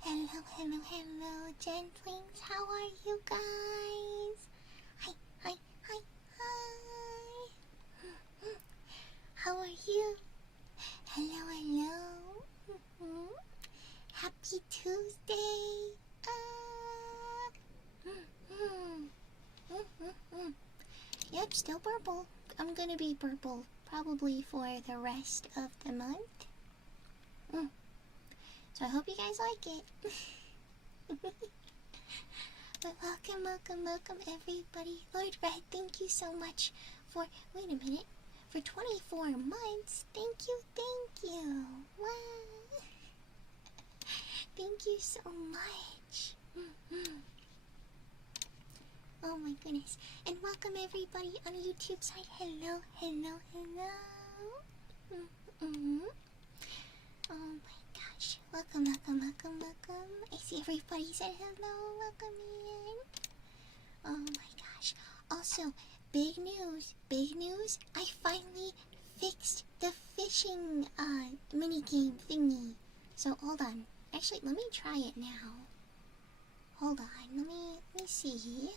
Hello, hello, hello, gentlings. How are you guys? Hi, hi, hi, hi. How are you? Hello, hello. Happy Tuesday. Yep, still purple. I'm gonna be purple probably for the rest of the month. So I hope you guys like it. But welcome everybody. Lord Red, thank you so much for, wait a minute, for 24 months. Thank you. Wow. Thank you so much. Oh my goodness. And welcome everybody on the YouTube side. Hello. Oh my gosh. Welcome. I see everybody said hello. Welcome in. Oh my gosh. Also, big news. I finally fixed the fishing minigame thingy. So hold on. Actually, let me try it now. Hold on. Let me see.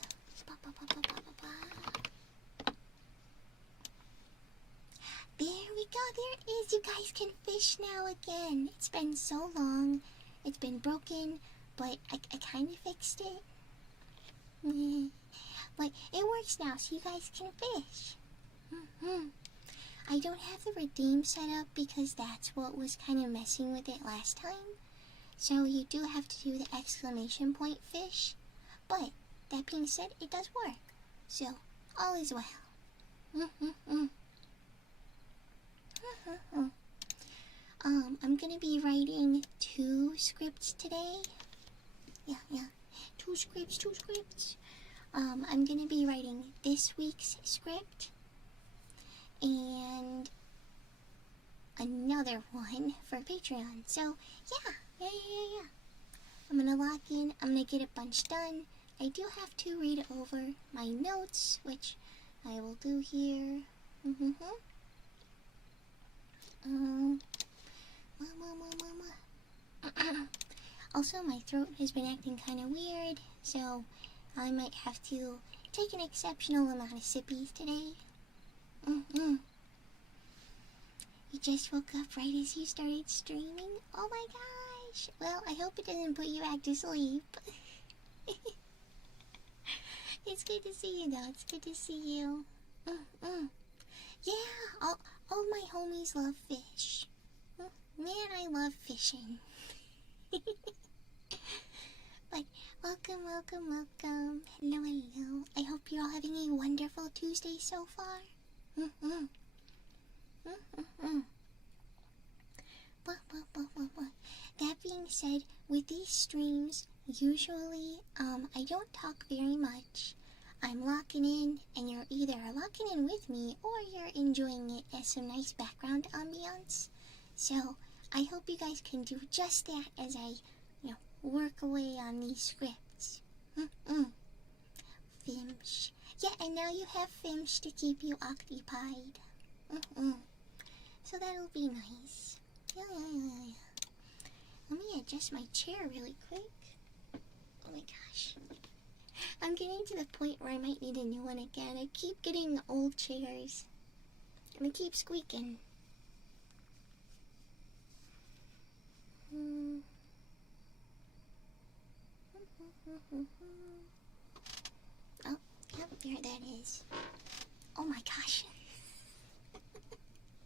There we go. There it is. You guys can fish now again. It's been so long. It's been broken, but I kind of fixed it. But it works now, so you guys can fish. I don't have the redeem set up because that's what was kind of messing with it last time. So you do have to do the exclamation point fish. But that being said, it does work. So all is well. I'm gonna be writing 2 scripts today. Yeah. 2 scripts. I'm gonna be writing this week's script and another one for Patreon. So yeah. I'm gonna lock in. I'm gonna get a bunch done. I do have to read over my notes, which I will do here. Also, my throat has been acting kind of weird, so I might have to take an exceptional amount of sippies today. You just woke up right as you started streaming? Oh my gosh! Well, I hope it doesn't put you back to sleep. It's good to see you though, it's good to see you. Yeah, all my homies love fish. Man, I love fishing. But welcome. Hello. I hope you're all having a wonderful Tuesday so far. That being said, with these streams, usually I don't talk very much. I'm locking in, and you're either locking in with me or you're enjoying it as some nice background ambiance. So I hope you guys can do just that as I, work away on these scripts. Fimsh. Yeah, and now you have Fimsh to keep you occupied. So that'll be nice. Yeah. Let me adjust my chair really quick. Oh my gosh. I'm getting to the point where I might need a new one again. I keep getting old chairs. And they keep squeaking. Oh, yep, there that is. Oh my gosh.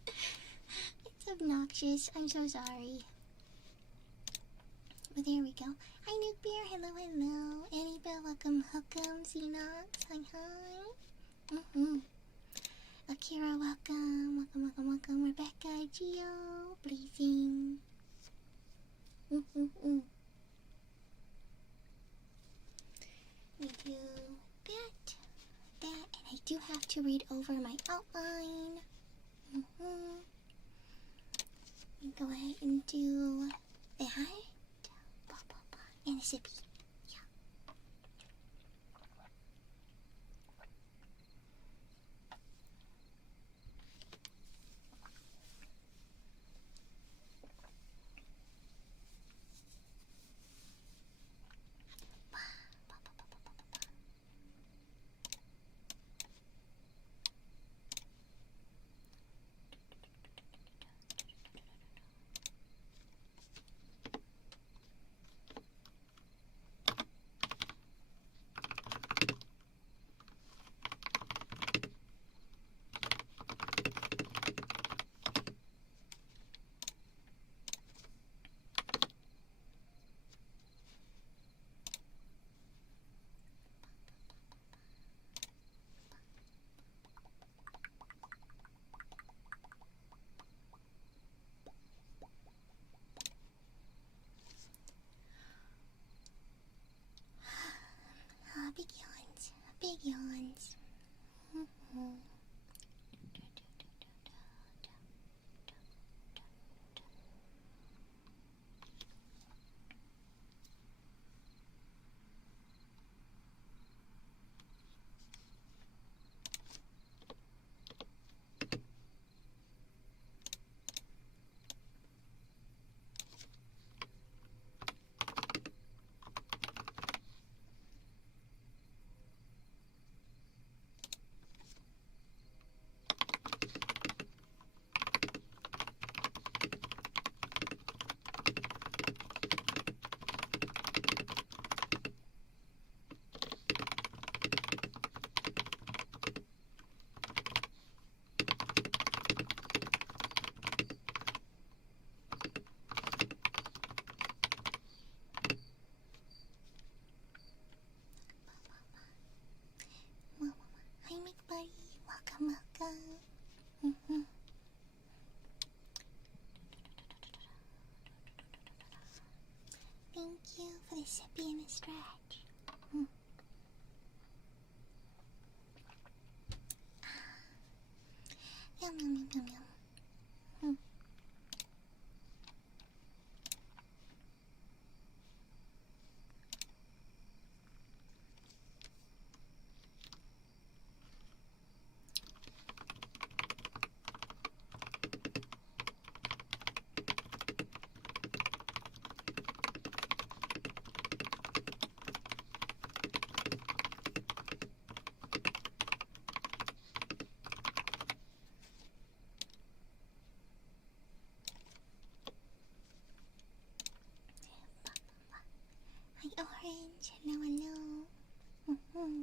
It's obnoxious. I'm so sorry. But there we go. Hi, Nuke Bear. Hello. Annabelle, welcome. Xenox. Hi. Akira, welcome. Rebecca, Gio, Blazing. We do that, and I do have to read over my outline. We go ahead and do that. And a sippy. Yeah. a sippy and a stretch. Mm. Yum, yum, yum, yum, yum. Mm. Hi, Orange. Hello, hello. Mm-hmm.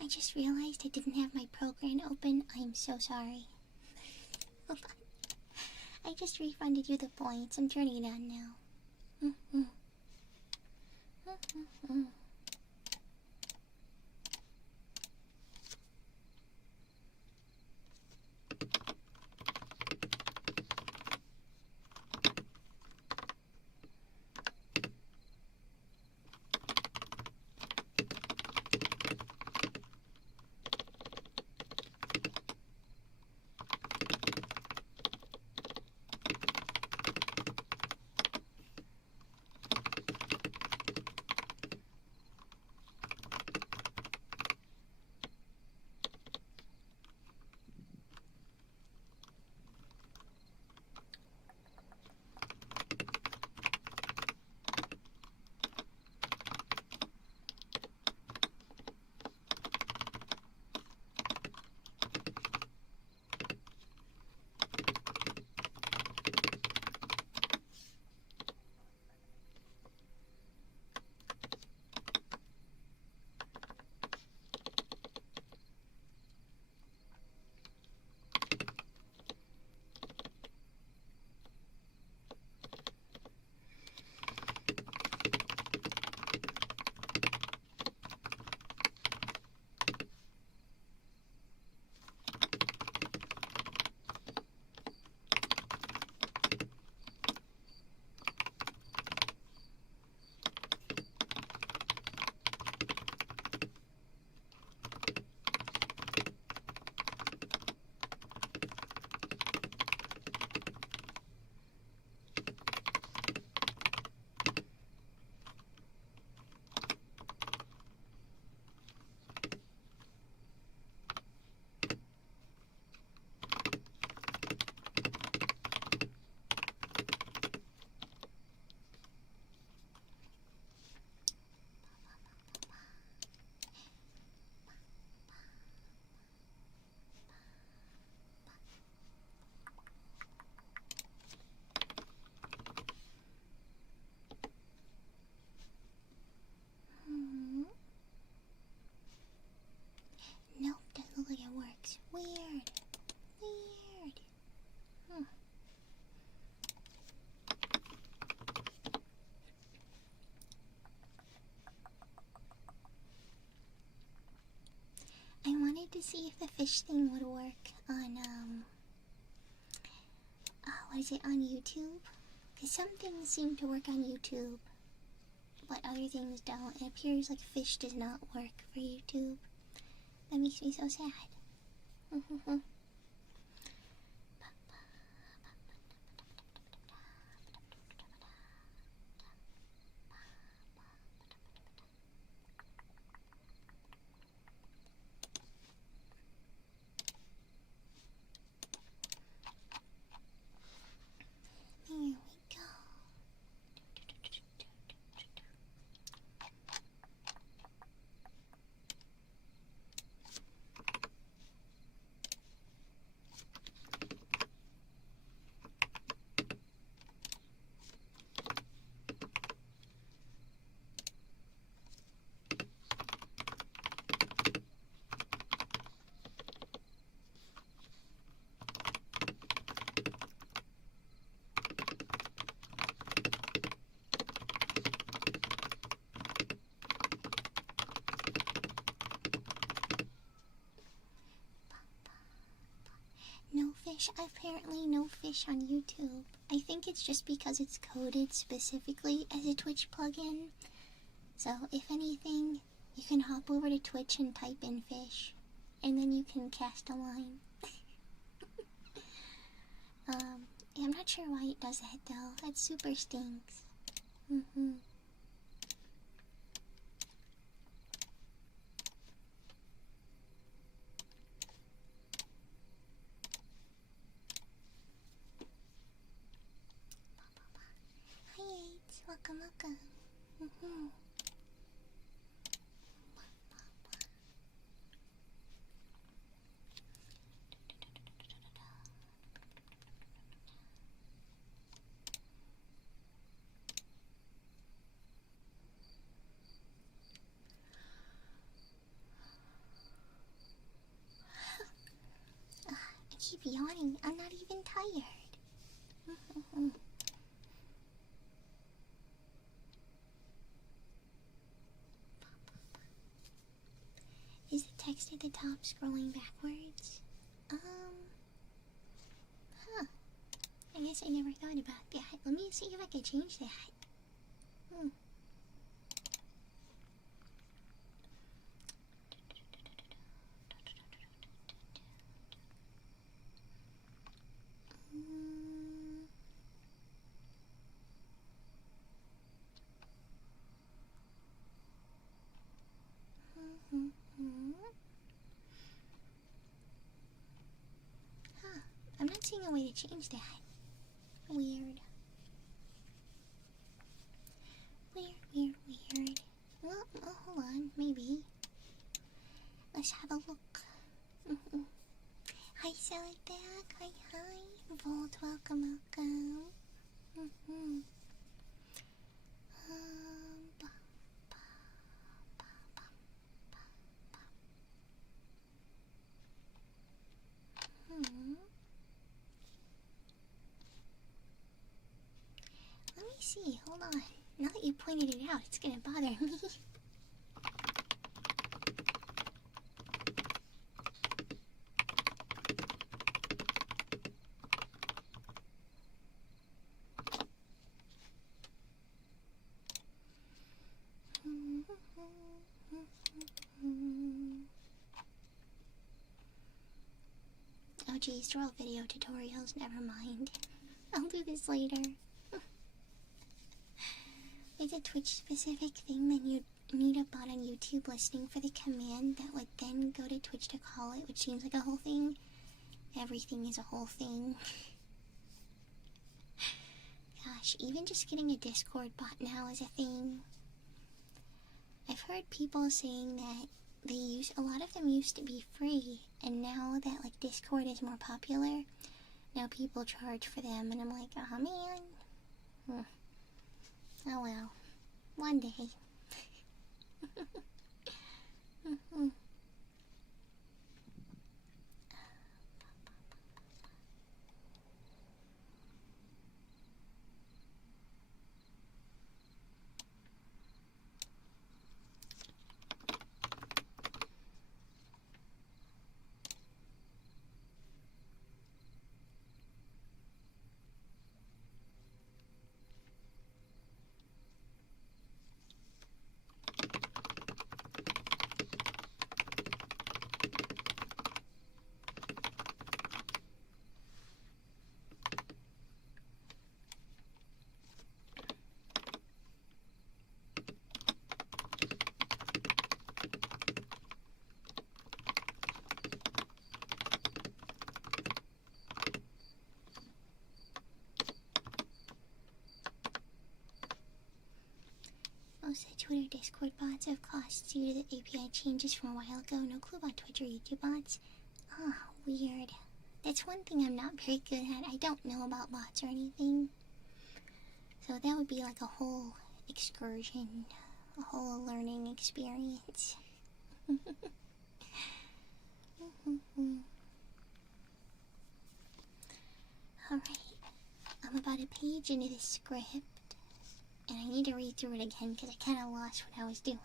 I just realized I didn't have my program open. I'm so sorry. I just refunded you the points. I'm turning it on now. see if the fish thing would work on, what is it, on YouTube? Because some things seem to work on YouTube, but other things don't. It appears like fish does not work for YouTube. That makes me so sad. There we go. No fish, apparently no fish on YouTube. I think it's just because it's coded specifically as a Twitch plugin. So if anything, you can hop over to Twitch and type in fish, and then you can cast a line. I'm not sure why it does that though. That super stinks. Hi, Aids. Welcome, welcome. I keep yawning. I'm not even tired. Is the text at the top scrolling backwards? I guess I never thought about that. Let me see if I can change that. I'm not seeing a way to change that. Weird. Weird. Well, hold on, maybe. Let's have a look. Hi, Salad Bag. Hi. Volt, welcome. Let me see, hold on. Now that you pointed it out, it's gonna bother me. Oh geez, they're all video tutorials, never mind. I'll do this later. It's a Twitch specific thing that you'd meet up on YouTube listening for the command that would then go to Twitch to call it, which seems like a whole thing. Everything is a whole thing. Gosh, even just getting a Discord bot now is a thing. I've heard people saying that a lot of them used to be free, and now that like Discord is more popular, now people charge for them, and I'm like, oh man. Oh well, one day. Discord bots have costs due to the API changes from a while ago. No clue about Twitch or YouTube bots. Oh, weird. That's one thing I'm not very good at. I don't know about bots or anything. So that would be like a whole excursion, a whole learning experience. Alright, I'm about a page into this script, and I need to read through it again because I kind of lost what I was doing.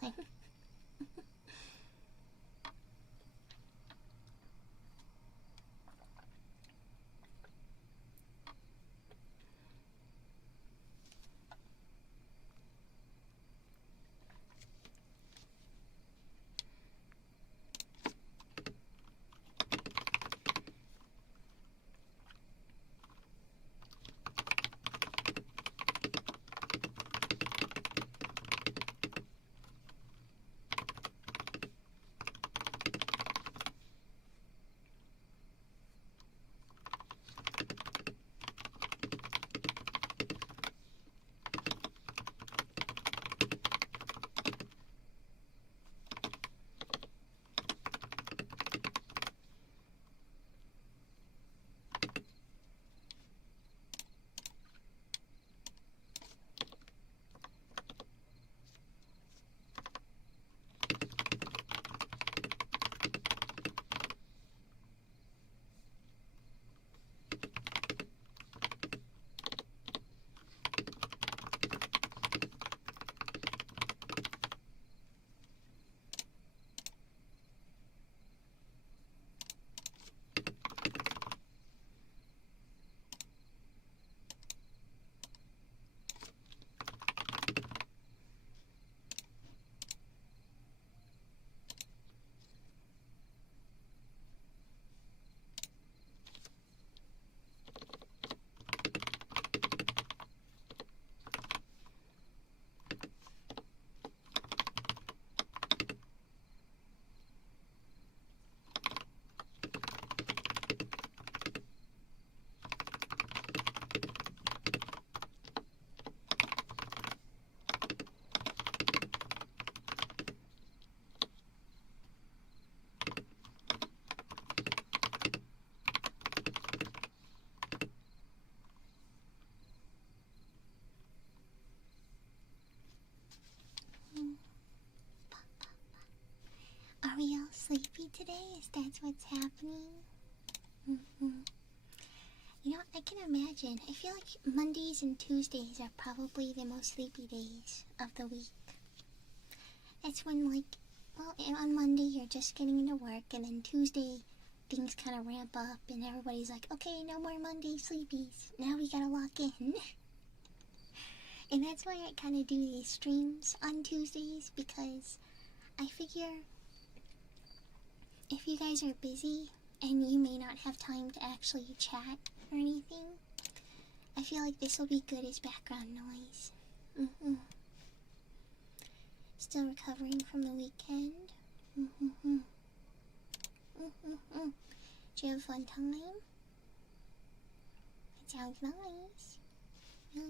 Are we all sleepy today? Is that what's happening? You know, I can imagine. I feel like Mondays and Tuesdays are probably the most sleepy days of the week. That's when, like, well, on Monday you're just getting into work, and then Tuesday things kind of ramp up, and everybody's like, okay, no more Monday sleepies. Now we gotta lock in. And that's why I kind of do these streams on Tuesdays, because I figure if you guys are busy and you may not have time to actually chat or anything, I feel like this will be good as background noise. Still recovering from the weekend. Did you have a fun time? It sounds nice. Yeah.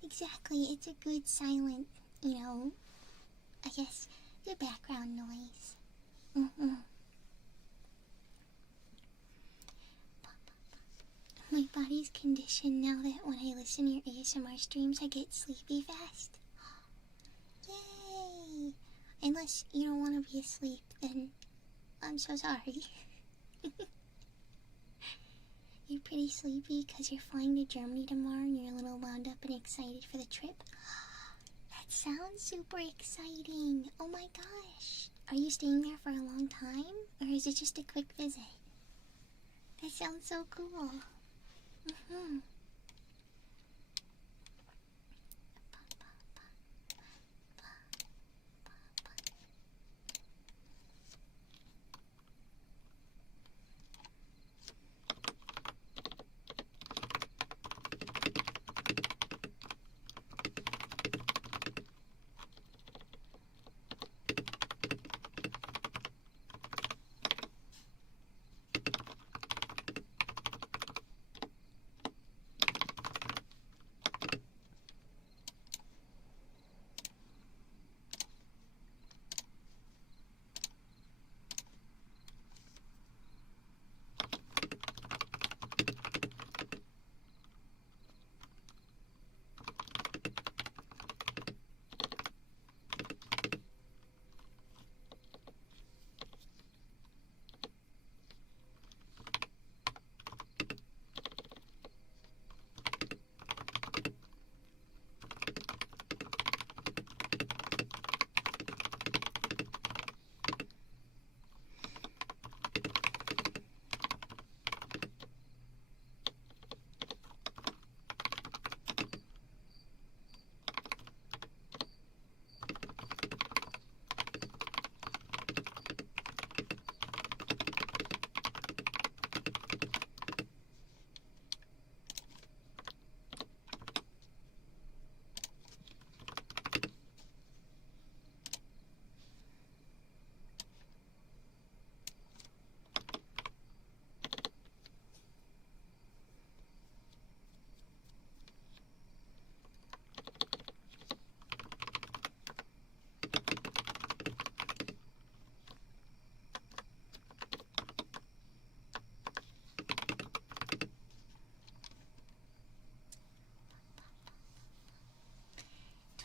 Exactly, it's a good silent, I guess, good background noise. My body's conditioned now that when I listen to your ASMR streams, I get sleepy fast. Yay! Unless you don't want to be asleep, then I'm so sorry. You're pretty sleepy because you're flying to Germany tomorrow and you're a little wound up and excited for the trip. That sounds super exciting. Oh my gosh. Are you staying there for a long time? Or is it just a quick visit? That sounds so cool. Mm-hmm.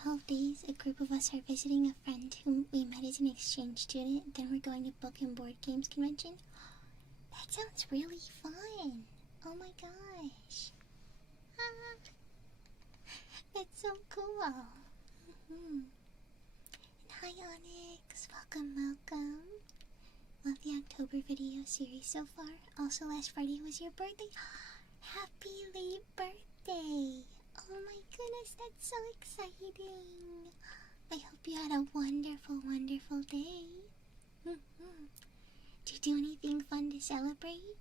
12 days, a group of us are visiting a friend whom we met as an exchange student. Then we're going to book and board games convention. That sounds really fun. Oh my gosh. Ah, that's so cool. And hi Onyx, welcome. Love the October video series so far. Also, last Friday was your birthday. Happy late birthday. Oh my goodness, that's so exciting. I hope you had a wonderful day. Did you do anything fun to celebrate?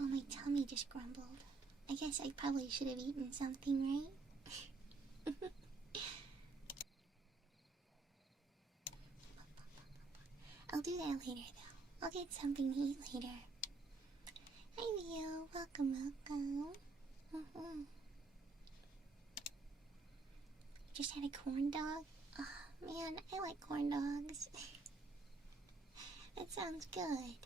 Oh, my tummy just grumbled. I guess I probably should have eaten something, right? I'll do that later, though. I'll get something to eat later. Hi, Leo. Welcome. Just had a corn dog. Oh, man, I like corn dogs. That sounds good.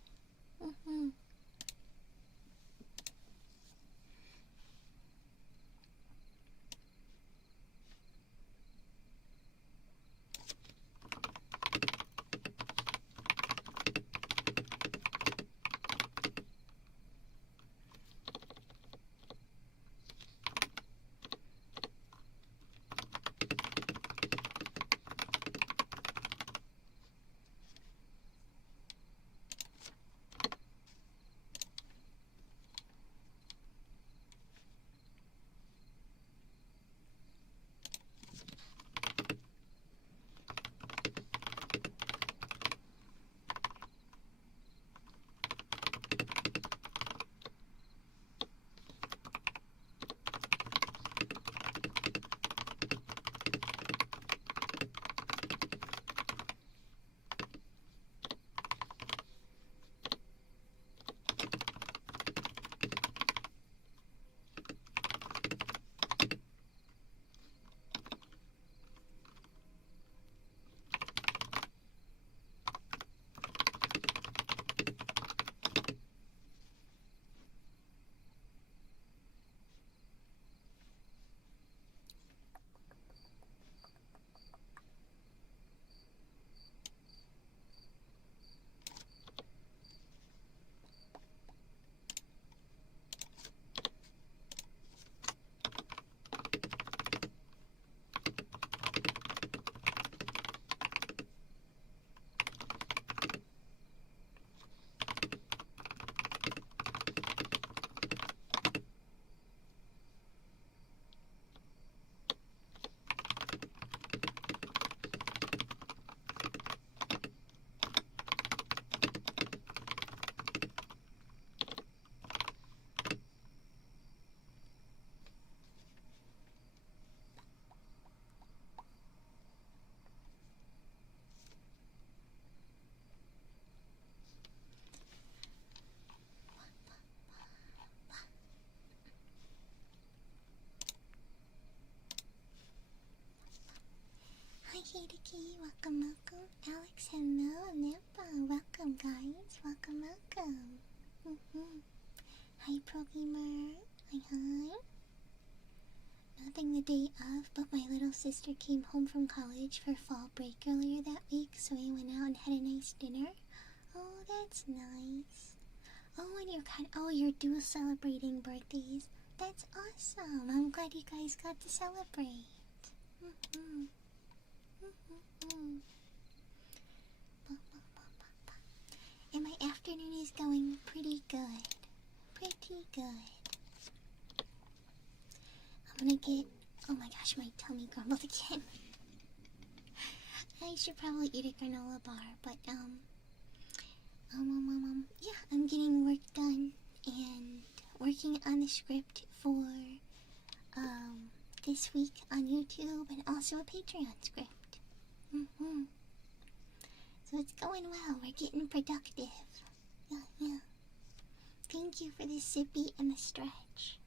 Katie, welcome, welcome. Alex, hello. Nipa, welcome, guys. Welcome, welcome. Hi, Progamer. Hi. Nothing the day of, but my little sister came home from college for fall break earlier that week, so we went out and had a nice dinner. Oh, that's nice. Oh, and you're dual celebrating birthdays. That's awesome. I'm glad you guys got to celebrate. And my afternoon is going pretty good. Pretty good. I'm gonna get... Oh my gosh, my tummy grumbled again. I should probably eat a granola bar, but yeah, I'm getting work done and working on the script for this week on YouTube and also a Patreon script. So it's going well. We're getting productive. Yeah. Thank you for the sippy and the stretch.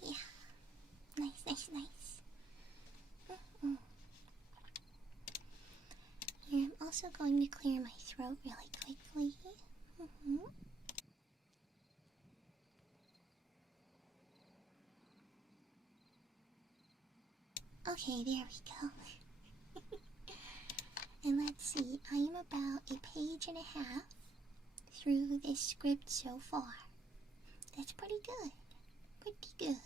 Yeah. Nice. Here, I'm also going to clear my throat really quickly. Okay, there we go. And let's see, I am about a page and a half through this script so far. That's pretty good. Pretty good.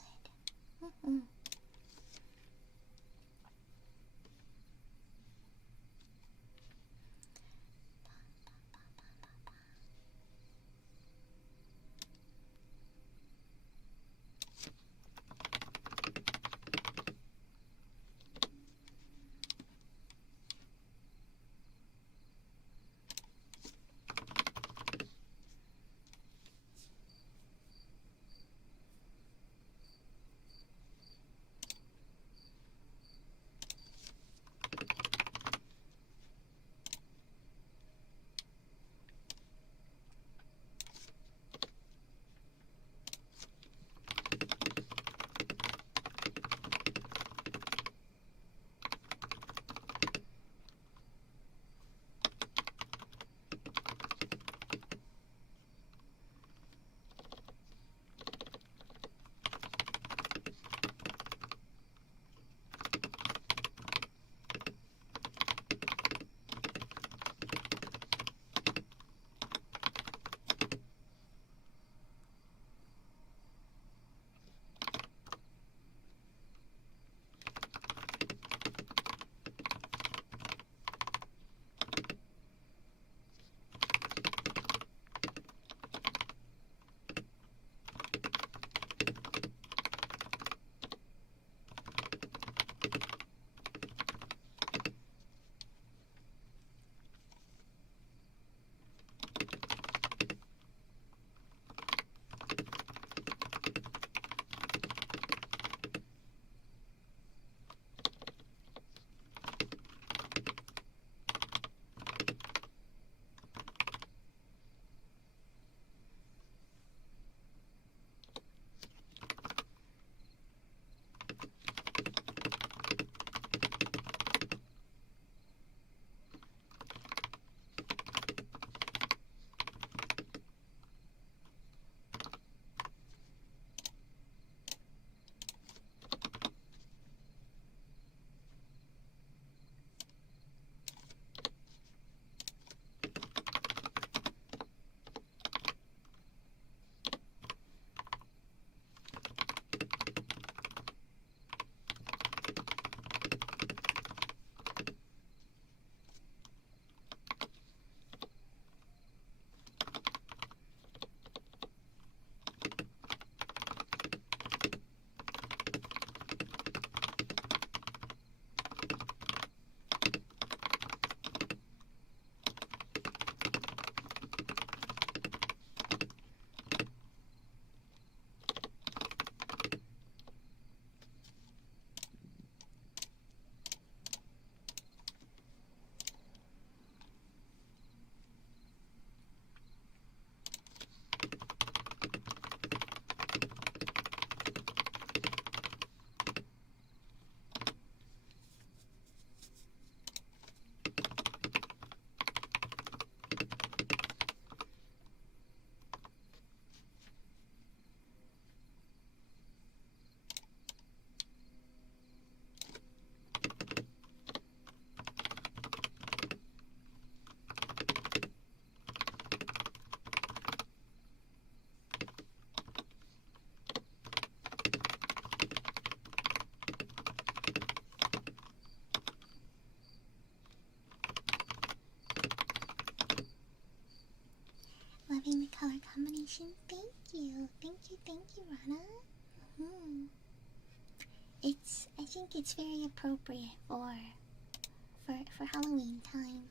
think it's very appropriate for Halloween time.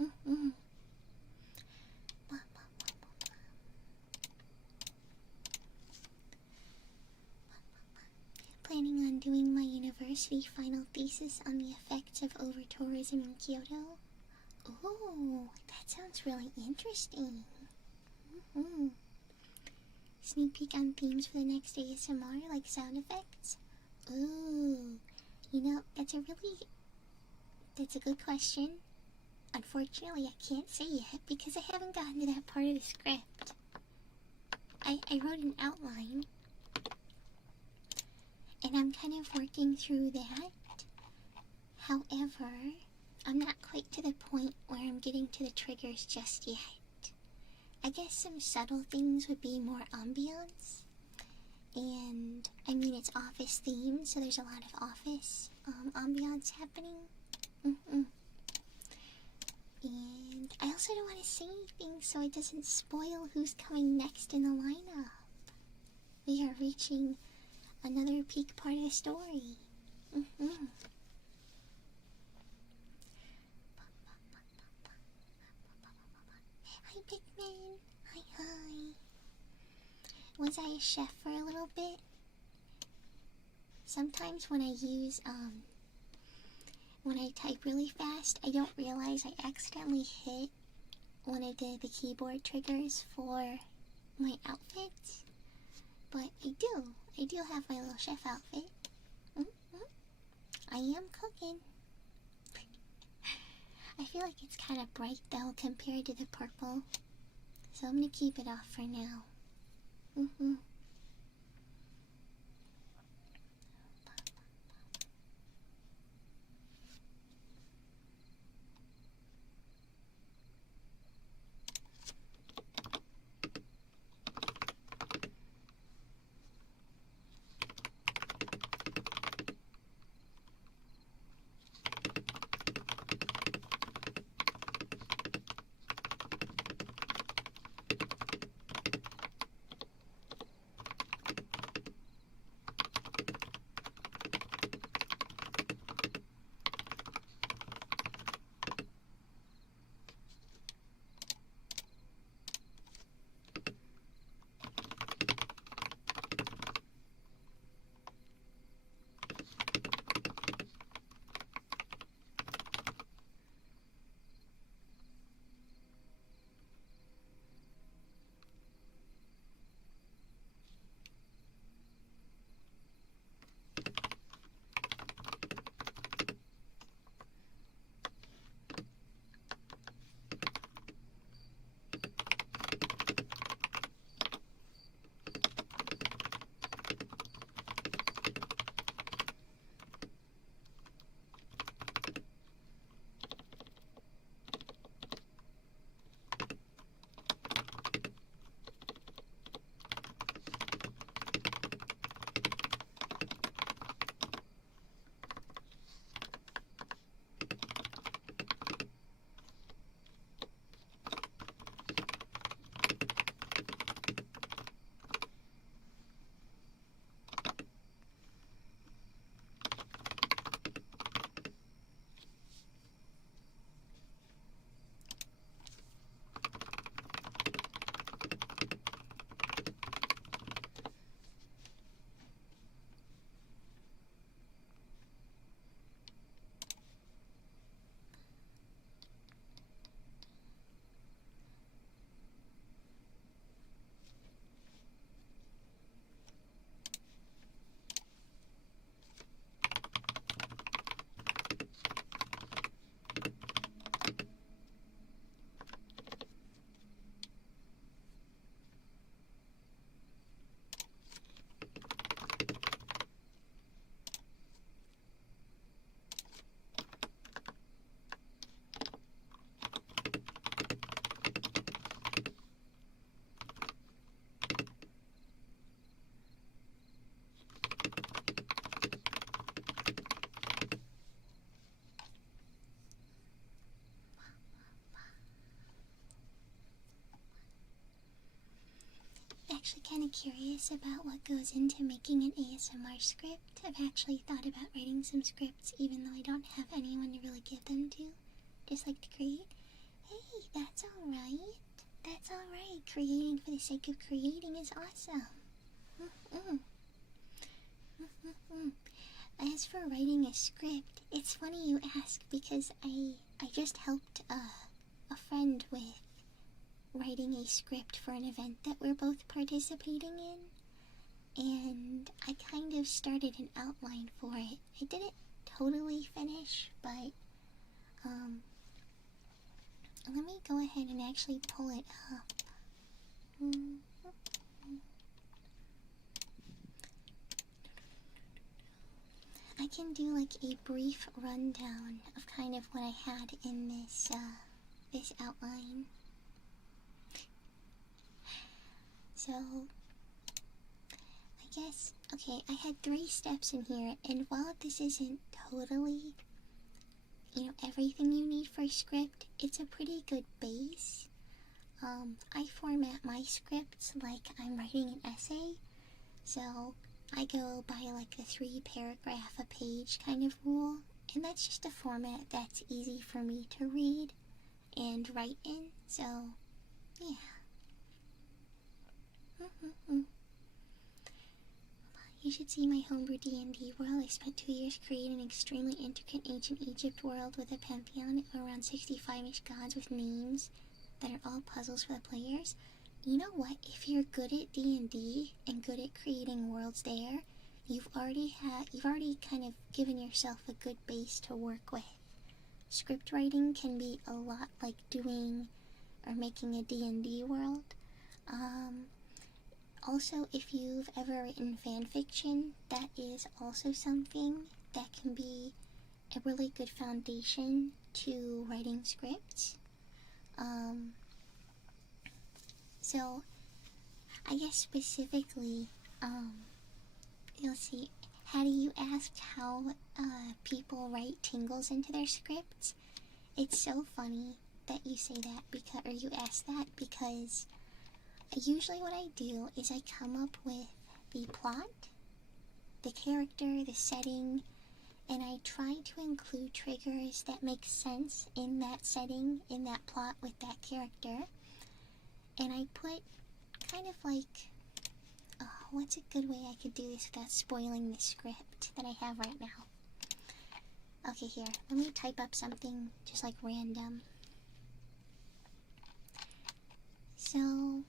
Mm-hmm. Planning on doing my university final thesis on the effects of over-tourism in Kyoto. Ooh, that sounds really interesting. Mm-hmm. Sneak peek on themes for the next ASMR, like sound effects. Ooh, you know, that's a good question. Unfortunately, I can't say yet because I haven't gotten to that part of the script. I wrote an outline, and I'm kind of working through that. However, I'm not quite to the point where I'm getting to the triggers just yet. I guess some subtle things would be more ambiance. And, I mean, it's office themed, so there's a lot of office ambiance happening. And I also don't want to say anything so it doesn't spoil who's coming next in the lineup. We are reaching another peak part of the story. Hi, Pikmin. Hi. Was I a chef for a little bit? Sometimes when I when I type really fast, I don't realize I accidentally hit one of the keyboard triggers for my outfits. But I do have my little chef outfit. I am cooking. I feel like it's kind of bright though compared to the purple. So I'm gonna keep it off for now. actually kind of curious about what goes into making an ASMR script. I've actually thought about writing some scripts even though I don't have anyone to really give them to. Just like to create. Hey, that's alright. That's alright. Creating for the sake of creating is awesome. As for writing a script, it's funny you ask because I just helped a friend with writing a script for an event that we're both participating in, and I kind of started an outline for it. I didn't totally finish, but let me go ahead and actually pull it up. I can do like a brief rundown of kind of what I had in this this outline. So, I guess, okay, I had 3 steps in here, and while this isn't totally, everything you need for a script, it's a pretty good base. I format my scripts like I'm writing an essay, so I go by like the 3 paragraph a page kind of rule, and that's just a format that's easy for me to read and write in, so, yeah. You should see my homebrew D&D world. I spent 2 years creating an extremely intricate ancient Egypt world with a pantheon of around 65-ish gods with names that are all puzzles for the players. You know what? If you're good at D&D and good at creating worlds there, you've already kind of given yourself a good base to work with. Script writing can be a lot like doing or making a D&D world. Also, if you've ever written fan fiction, that is also something that can be a really good foundation to writing scripts. So, I guess specifically, you'll see, how do you ask how people write tingles into their scripts? It's so funny that you say that, or you ask that, because usually what I do is I come up with the plot, the character, the setting, and I try to include triggers that make sense in that setting, in that plot with that character. And I put kind of like, what's a good way I could do this without spoiling the script that I have right now? Okay, here, let me type up something just like random. So,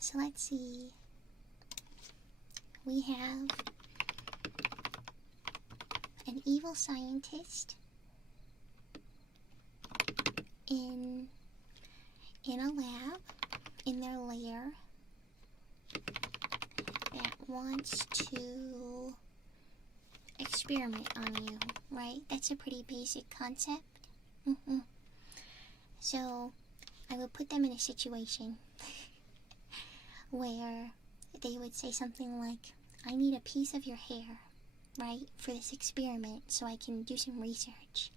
so let's see. We have an evil scientist in a lab, in their lair, that wants to experiment on you, right? That's a pretty basic concept. So, I would put them in a situation where they would say something like, I need a piece of your hair, right, for this experiment so I can do some research.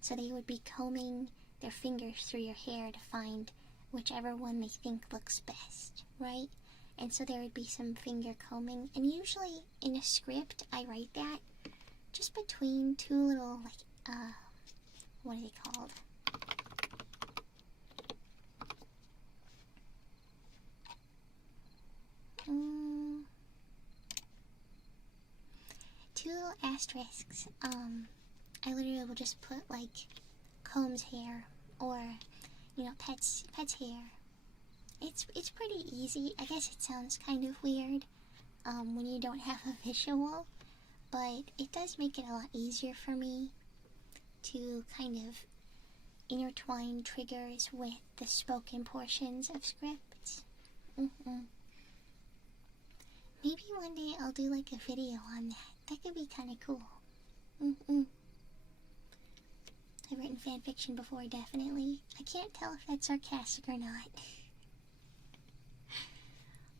So they would be combing their fingers through your hair to find whichever one they think looks best, right? And so there would be some finger combing, and usually in a script I write that just between 2 little, like, what are they called? Two little asterisks. I literally will just put like Combs' hair or, Pet's hair. It's pretty easy. I guess it sounds kind of weird when you don't have a visual, but it does make it a lot easier for me to kind of intertwine triggers with the spoken portions of scripts. Maybe one day I'll do like a video on that. That could be kind of cool. I've written fanfiction before, definitely. I can't tell if that's sarcastic or not.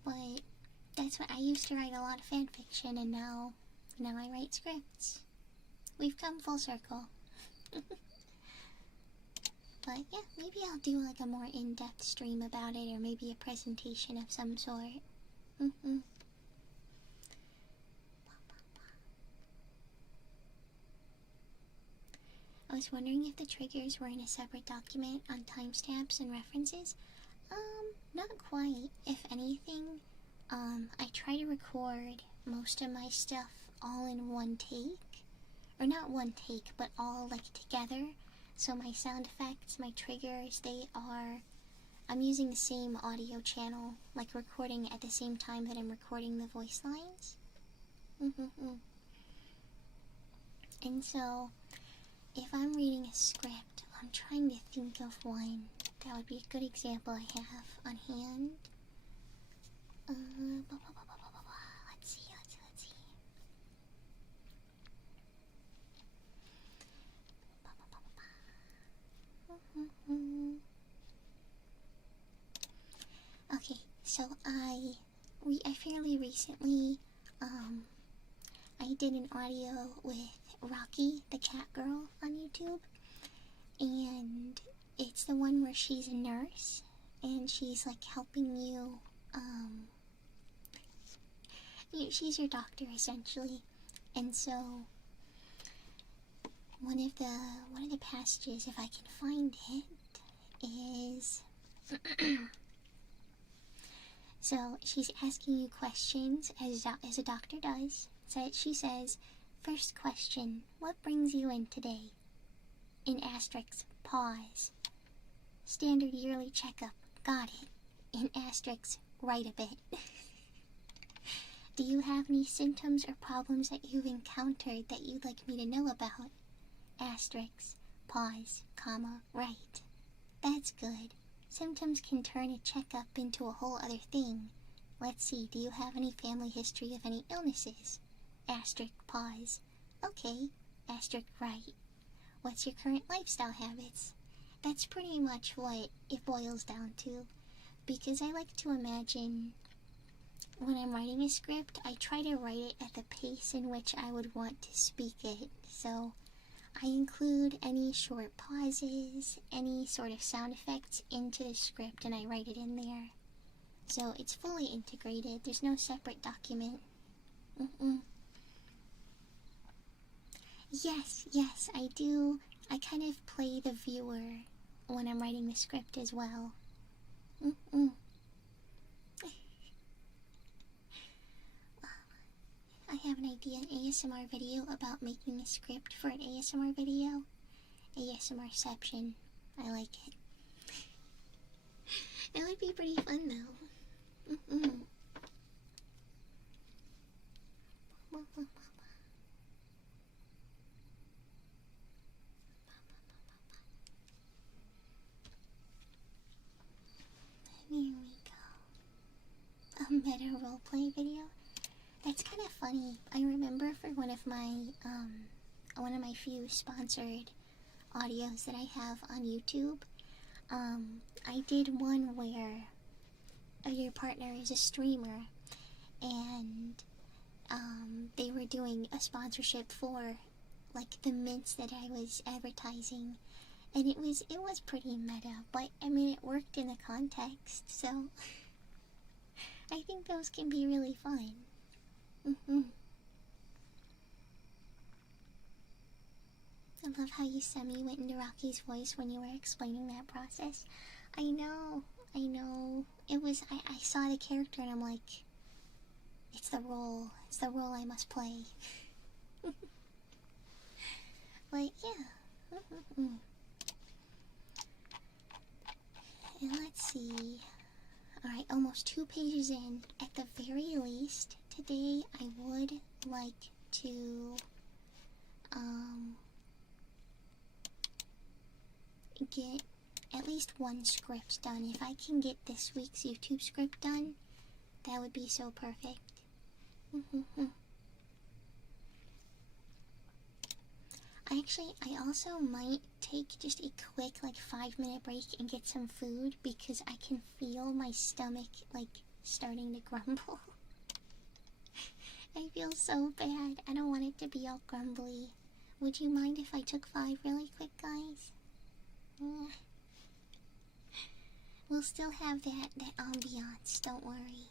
But that's what I used to write, a lot of fanfiction, and now I write scripts. We've come full circle. But yeah, maybe I'll do like a more in-depth stream about it, or maybe a presentation of some sort. I was wondering if the triggers were in a separate document on timestamps and references. Not quite. If anything, I try to record most of my stuff all in one take. Or not one take, but all like together. So my sound effects, my triggers, I'm using the same audio channel, like recording at the same time that I'm recording the voice lines. And so, if I'm reading a script, I'm trying to think of one that would be a good example I have on hand. Let's see. Okay, so I fairly recently, I did an audio with Rocky, the cat girl, on YouTube, and it's the one where she's a nurse, and she's like helping you, she's your doctor essentially, and so one of the passages, if I can find it, is so she's asking you questions as a doctor does. So she says, first question, what brings you in today? In asterisks, pause. Standard yearly checkup, got it. In asterisks, write a bit. Do you have any symptoms or problems that you've encountered that you'd like me to know about? Asterisks, pause, comma, write. That's good. Symptoms can turn a checkup into a whole other thing. Let's see, do you have any family history of any illnesses? Asterisk, pause. Okay. Asterisk, write. What's your current lifestyle habits? That's pretty much what it boils down to. Because I like to imagine when I'm writing a script, I try to write it at the pace in which I would want to speak it. So I include any short pauses, any sort of sound effects into the script, and I write it in there. So it's fully integrated. There's no separate document. Yes, I do. I kind of play the viewer when I'm writing the script as well. I have an idea, an ASMR video about making a script for an ASMR video. ASMRception. I like it. It would be pretty fun though. Here we go. A meta roleplay video. That's kind of funny. I remember for one of my few sponsored audios that I have on YouTube, I did one where your partner is a streamer, and they were doing a sponsorship for like the mints that I was advertising, and it was pretty meta, but I mean it worked in the context, so I think those can be really fun. I love how you semi went into Rocky's voice when you were explaining that process. I know. It was, I saw the character and I'm like, it's the role I must play. But yeah. And let's see. Alright, almost 2 pages in. At the very least, today I would like to get at least one script done. If I can get this week's YouTube script done, that would be so perfect. I also might take just a quick like 5-minute break and get some food, because I can feel my stomach like starting to grumble. I feel so bad. I don't want it to be all grumbly. Would you mind if I took 5 really quick, guys? We'll still have that ambiance, don't worry.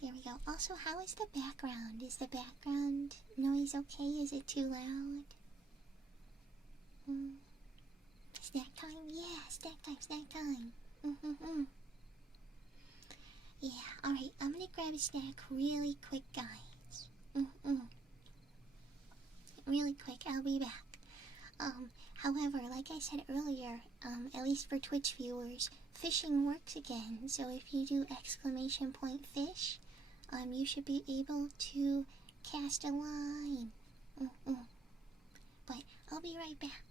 There we go. Also, how is the background? Is the background noise okay? Is it too loud? Snack time? Yeah, snack time, snack time. Yeah, alright, I'm gonna grab a snack really quick, guys. Really quick, I'll be back. However, like I said earlier, at least for Twitch viewers, fishing works again. So if you do exclamation point fish, you should be able to cast a line. But I'll be right back.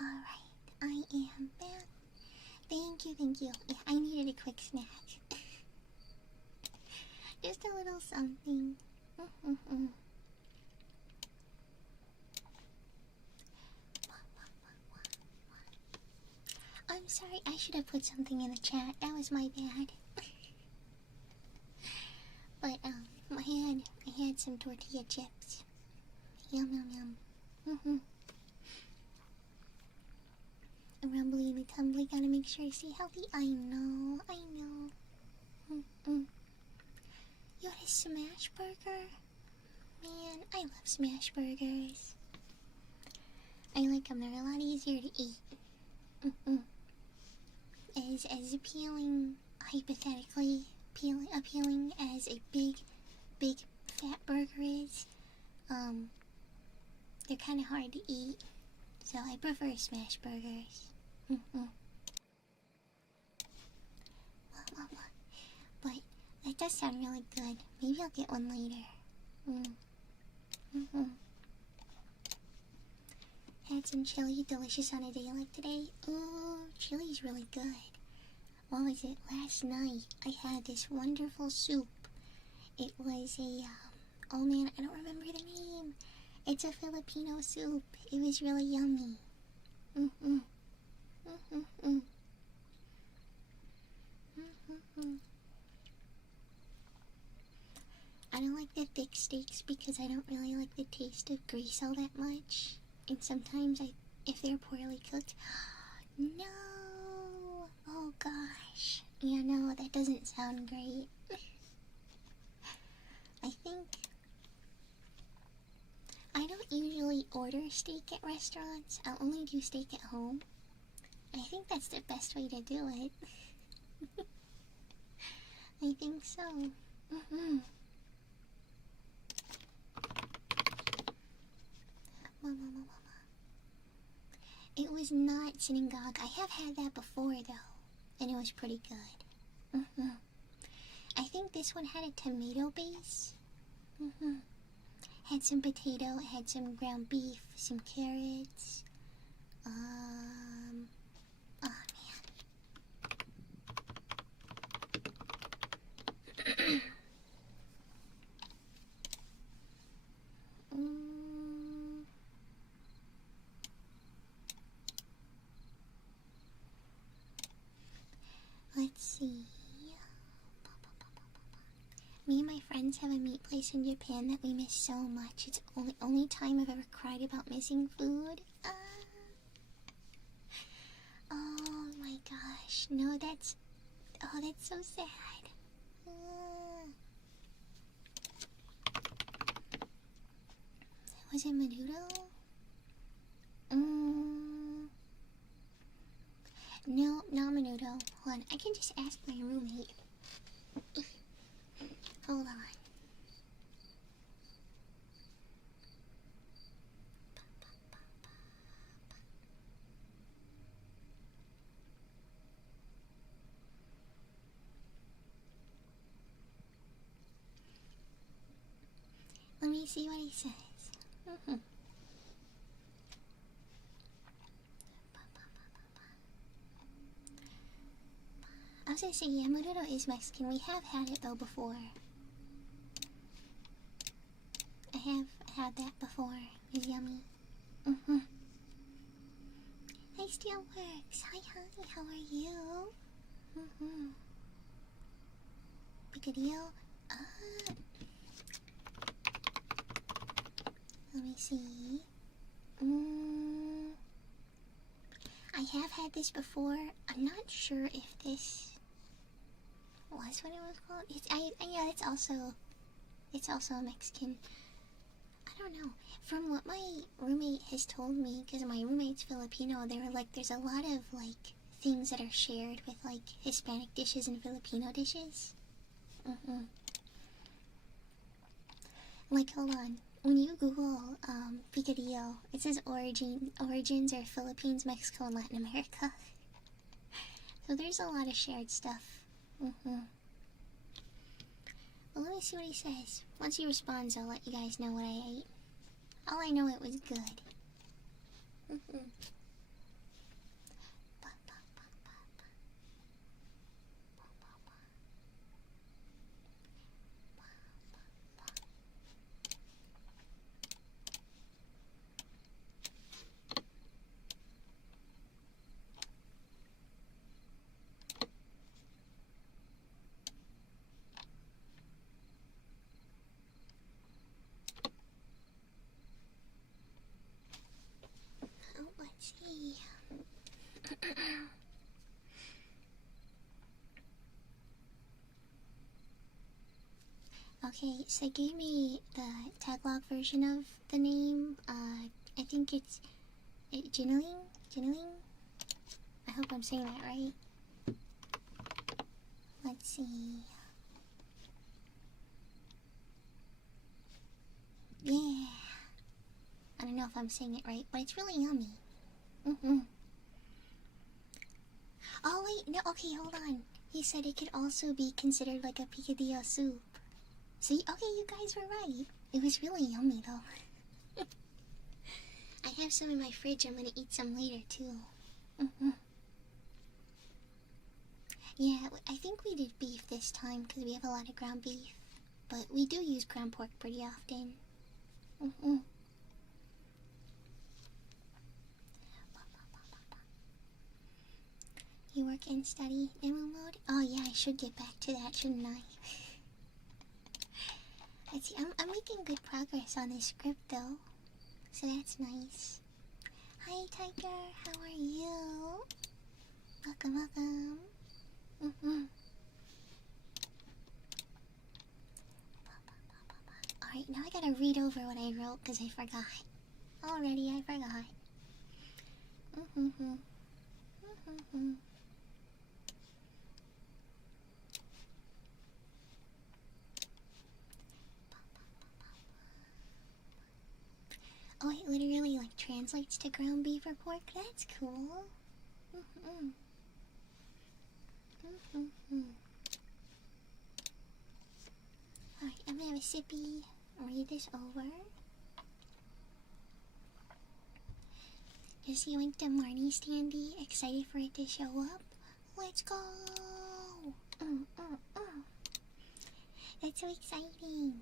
Alright, I am back. Thank you, thank you. Yeah, I needed a quick snack. Just a little something. I'm sorry, I should have put something in the chat. That was my bad. But, I had some tortilla chips. Yum, yum, yum. A rumbly and a tumbly, gotta make sure I stay healthy. I know. You had a smash burger? Man, I love smash burgers. I like them, they're a lot easier to eat. As appealing, hypothetically appealing as a big fat burger is, they're kind of hard to eat, so I prefer smash burgers. But that does sound really good. Maybe I'll get one later. Had some chili, delicious on a day like today. Ooh, chili's really good. What was it? Last night I had this wonderful soup. It was a, oh man, I don't remember the name. It's a Filipino soup. It was really yummy. I don't like the thick steaks because I don't really like the taste of grease all that much. And sometimes if they're poorly cooked, no. Oh gosh. Yeah, no, that doesn't sound great. I think I don't usually order steak at restaurants. I'll only do steak at home. I think that's the best way to do it. I think so. It was not synagogue. I have had that before though, and it was pretty good. I think this one had a tomato base. Had some potato, had some ground beef, some carrots. Oh man. Let's see. Me and my friends have a meat place in Japan that we miss so much. It's the only time I've ever cried about missing food. Oh my gosh. No, that's so sad. Was it menudo? No, not menudo. Hold on, I can just ask my roommate. Hold on. Let me see what he says. I was gonna say, yeah, menudo is Mexican. We have had it though before. I have had that before. It's yummy. Hi, Steelworks. Hi, how are you? Picadillo. Let me see. I have had this before. I'm not sure if this was what it was called. Yeah, it's also a Mexican. I don't know. From what my roommate has told me, because my roommate's Filipino, they were like, there's a lot of like things that are shared with like Hispanic dishes and Filipino dishes. Like, hold on. When you Google picadillo, it says origins are Philippines, Mexico, and Latin America. So there's a lot of shared stuff. Well, let me see what he says. Once he responds, I'll let you guys know what I ate. All I know, it was good. Okay, so give me the tagalog version of the name. I think it's Jinaling? Jinaling? I hope I'm saying that right. Let's see. Yeah. I don't know if I'm saying it right, but it's really yummy. Oh wait, no, okay, hold on. He said it could also be considered like a picadillo soup. See, okay, you guys were right. It was really yummy though. I have some in my fridge. I'm gonna eat some later too. Yeah, I think we did beef this time because we have a lot of ground beef. But we do use ground pork pretty often. You work and study demo mode? Oh yeah, I should get back to that, shouldn't I? Let's see, I'm making good progress on this script though. So that's nice. Hi Tiger, how are you? Welcome, welcome. Alright, now I gotta read over what I wrote because I forgot. Already I forgot. Oh, it literally like translates to ground beef or pork? That's cool. Alright, I'm gonna have a sippy, read this over. Just went to Marnie's Standy, excited for it to show up. Let's go! That's so exciting.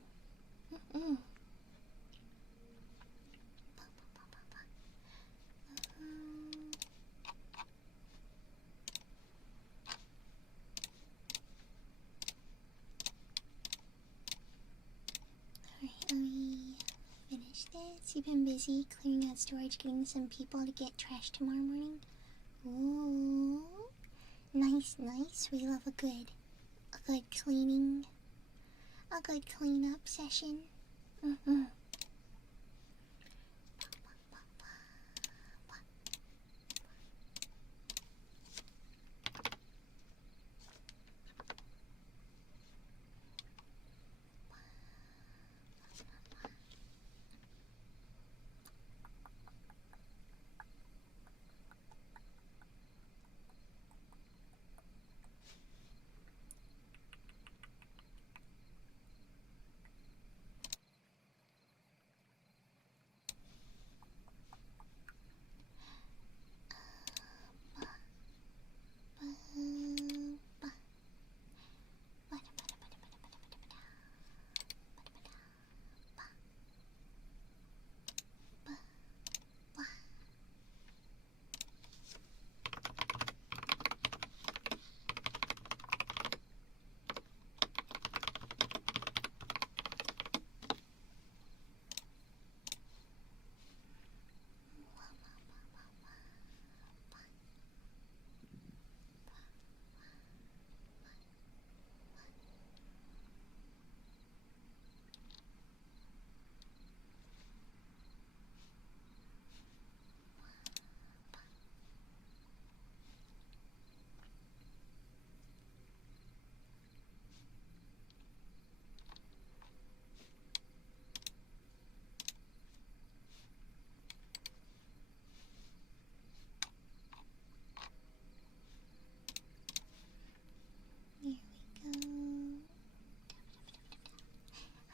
Alright, let me finish this. You've been busy clearing out storage, getting some people to get trash tomorrow morning. Ooh. Nice, nice. We love a good cleaning. A good cleanup session. Here we go.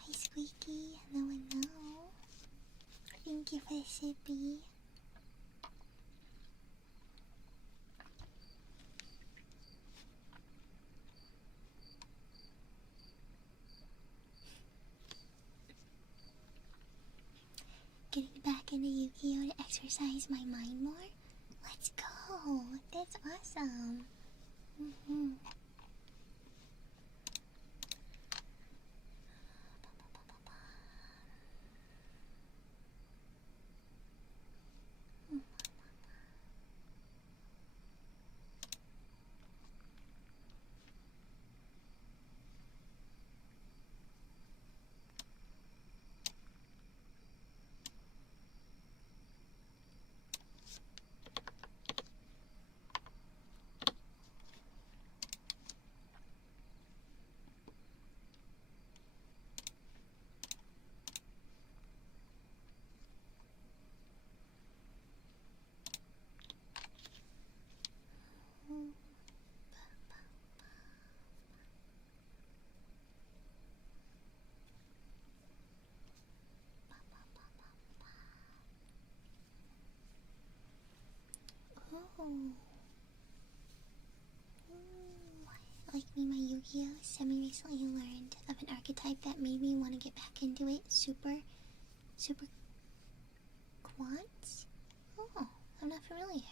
Hi Squeaky, hello. Thank you for the sippy. Getting back into Yu-Gi-Oh! To exercise my mind more? Let's go! That's awesome! Like me, my Yu-Gi-Oh! Semi-recently learned of an archetype that made me want to get back into it. Super Quants? Oh, I'm not familiar.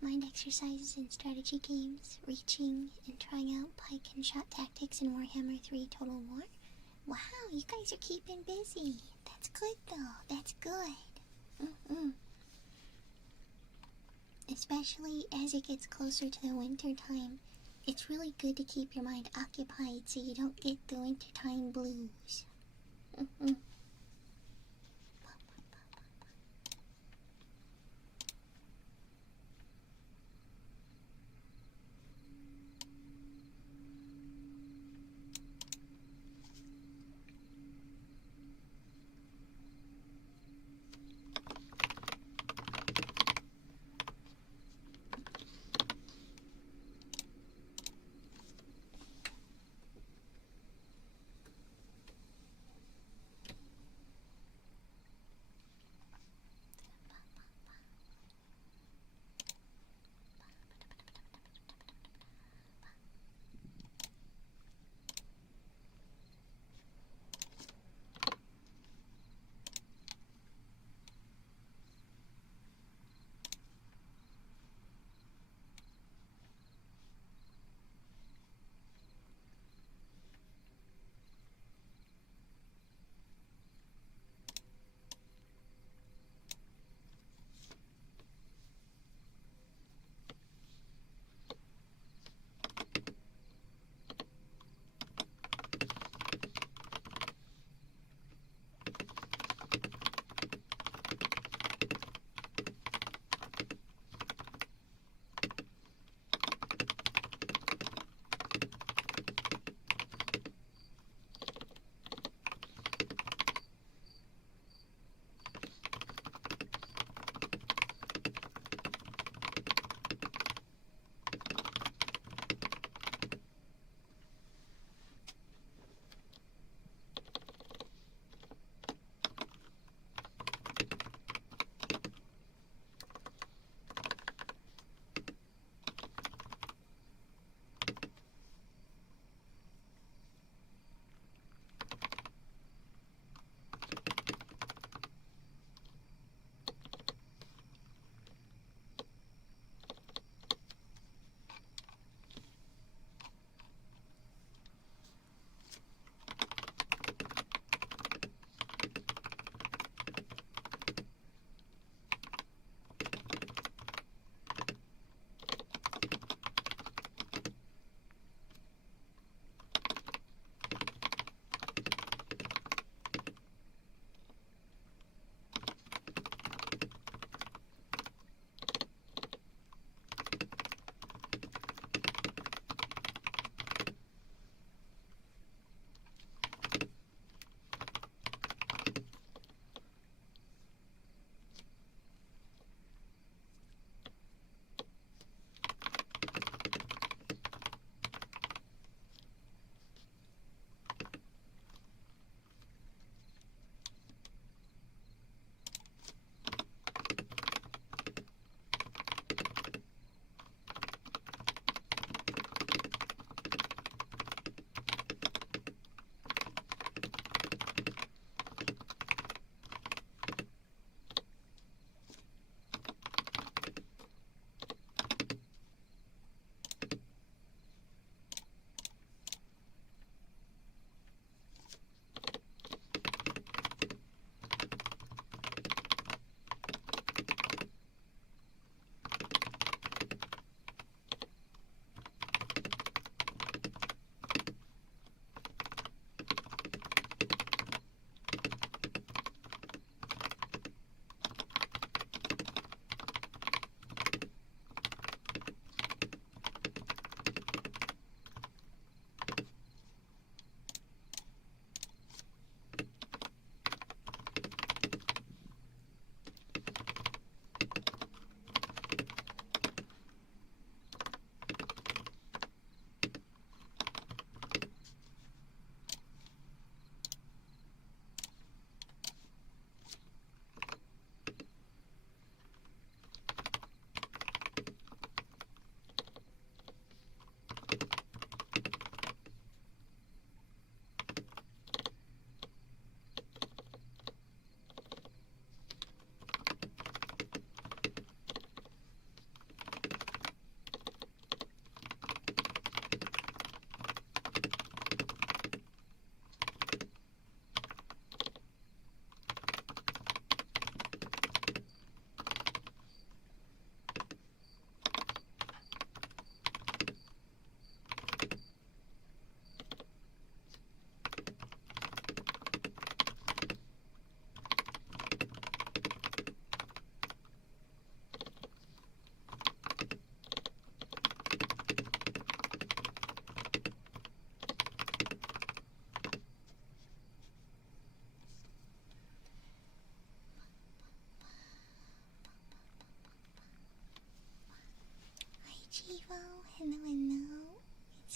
Mind exercises and strategy games, reaching and trying out pike and shot tactics in Warhammer 3 Total War. Wow, you guys are keeping busy. That's good though, that's good. Especially as it gets closer to the winter time, it's really good to keep your mind occupied so you don't get the wintertime blues.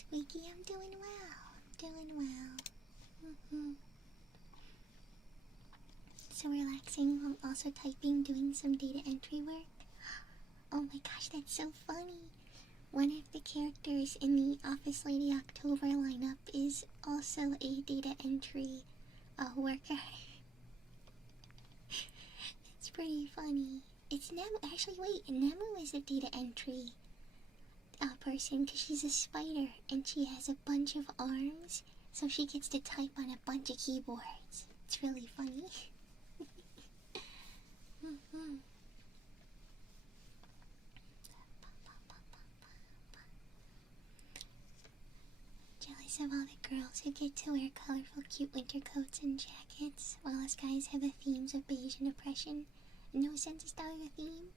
Squeaky, I'm doing well. Doing well. So relaxing while also typing, doing some data entry work. Oh my gosh, that's so funny. One of the characters in the Office Lady October lineup is also a data entry worker. It's pretty funny. It's Nemu. Actually, wait, Nemu is a data entry person because she's a spider and she has a bunch of arms, so she gets to type on a bunch of keyboards. It's really funny. Jealous of all the girls who get to wear colorful, cute winter coats and jackets, while us guys have the themes of beige and depression. No sense of style or theme?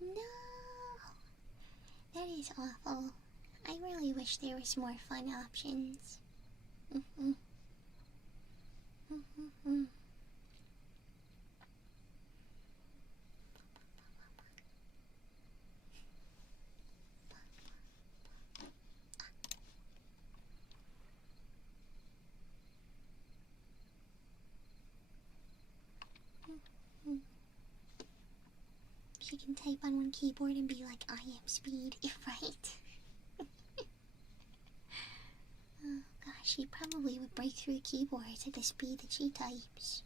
No! That is awful. I really wish there was more fun options. She can type on one keyboard and be like, I am speed, right? Oh gosh, she probably would break through keyboards at the speed that she types.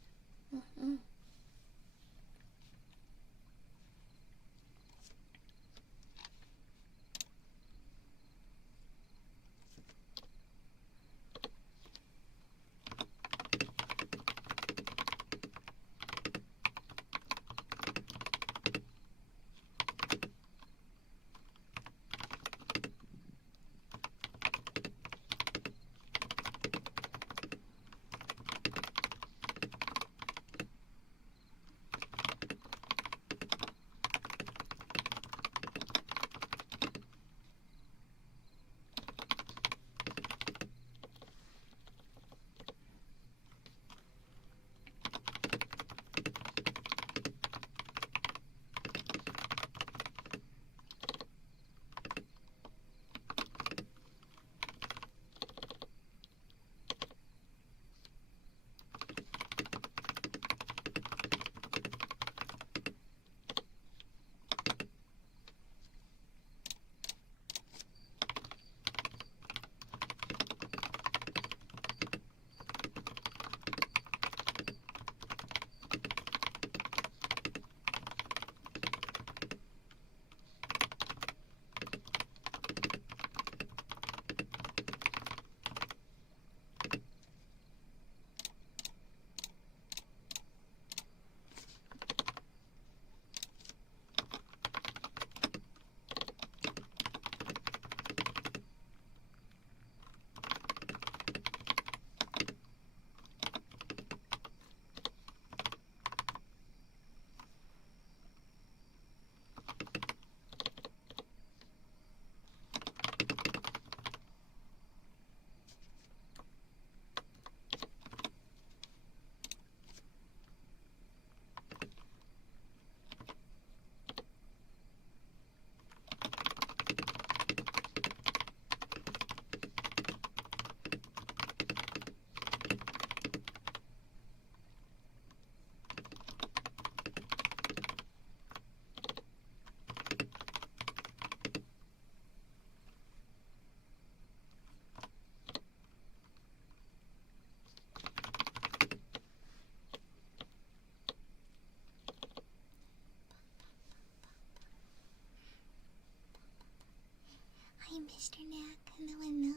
Hi, Mr. Knack. Hello.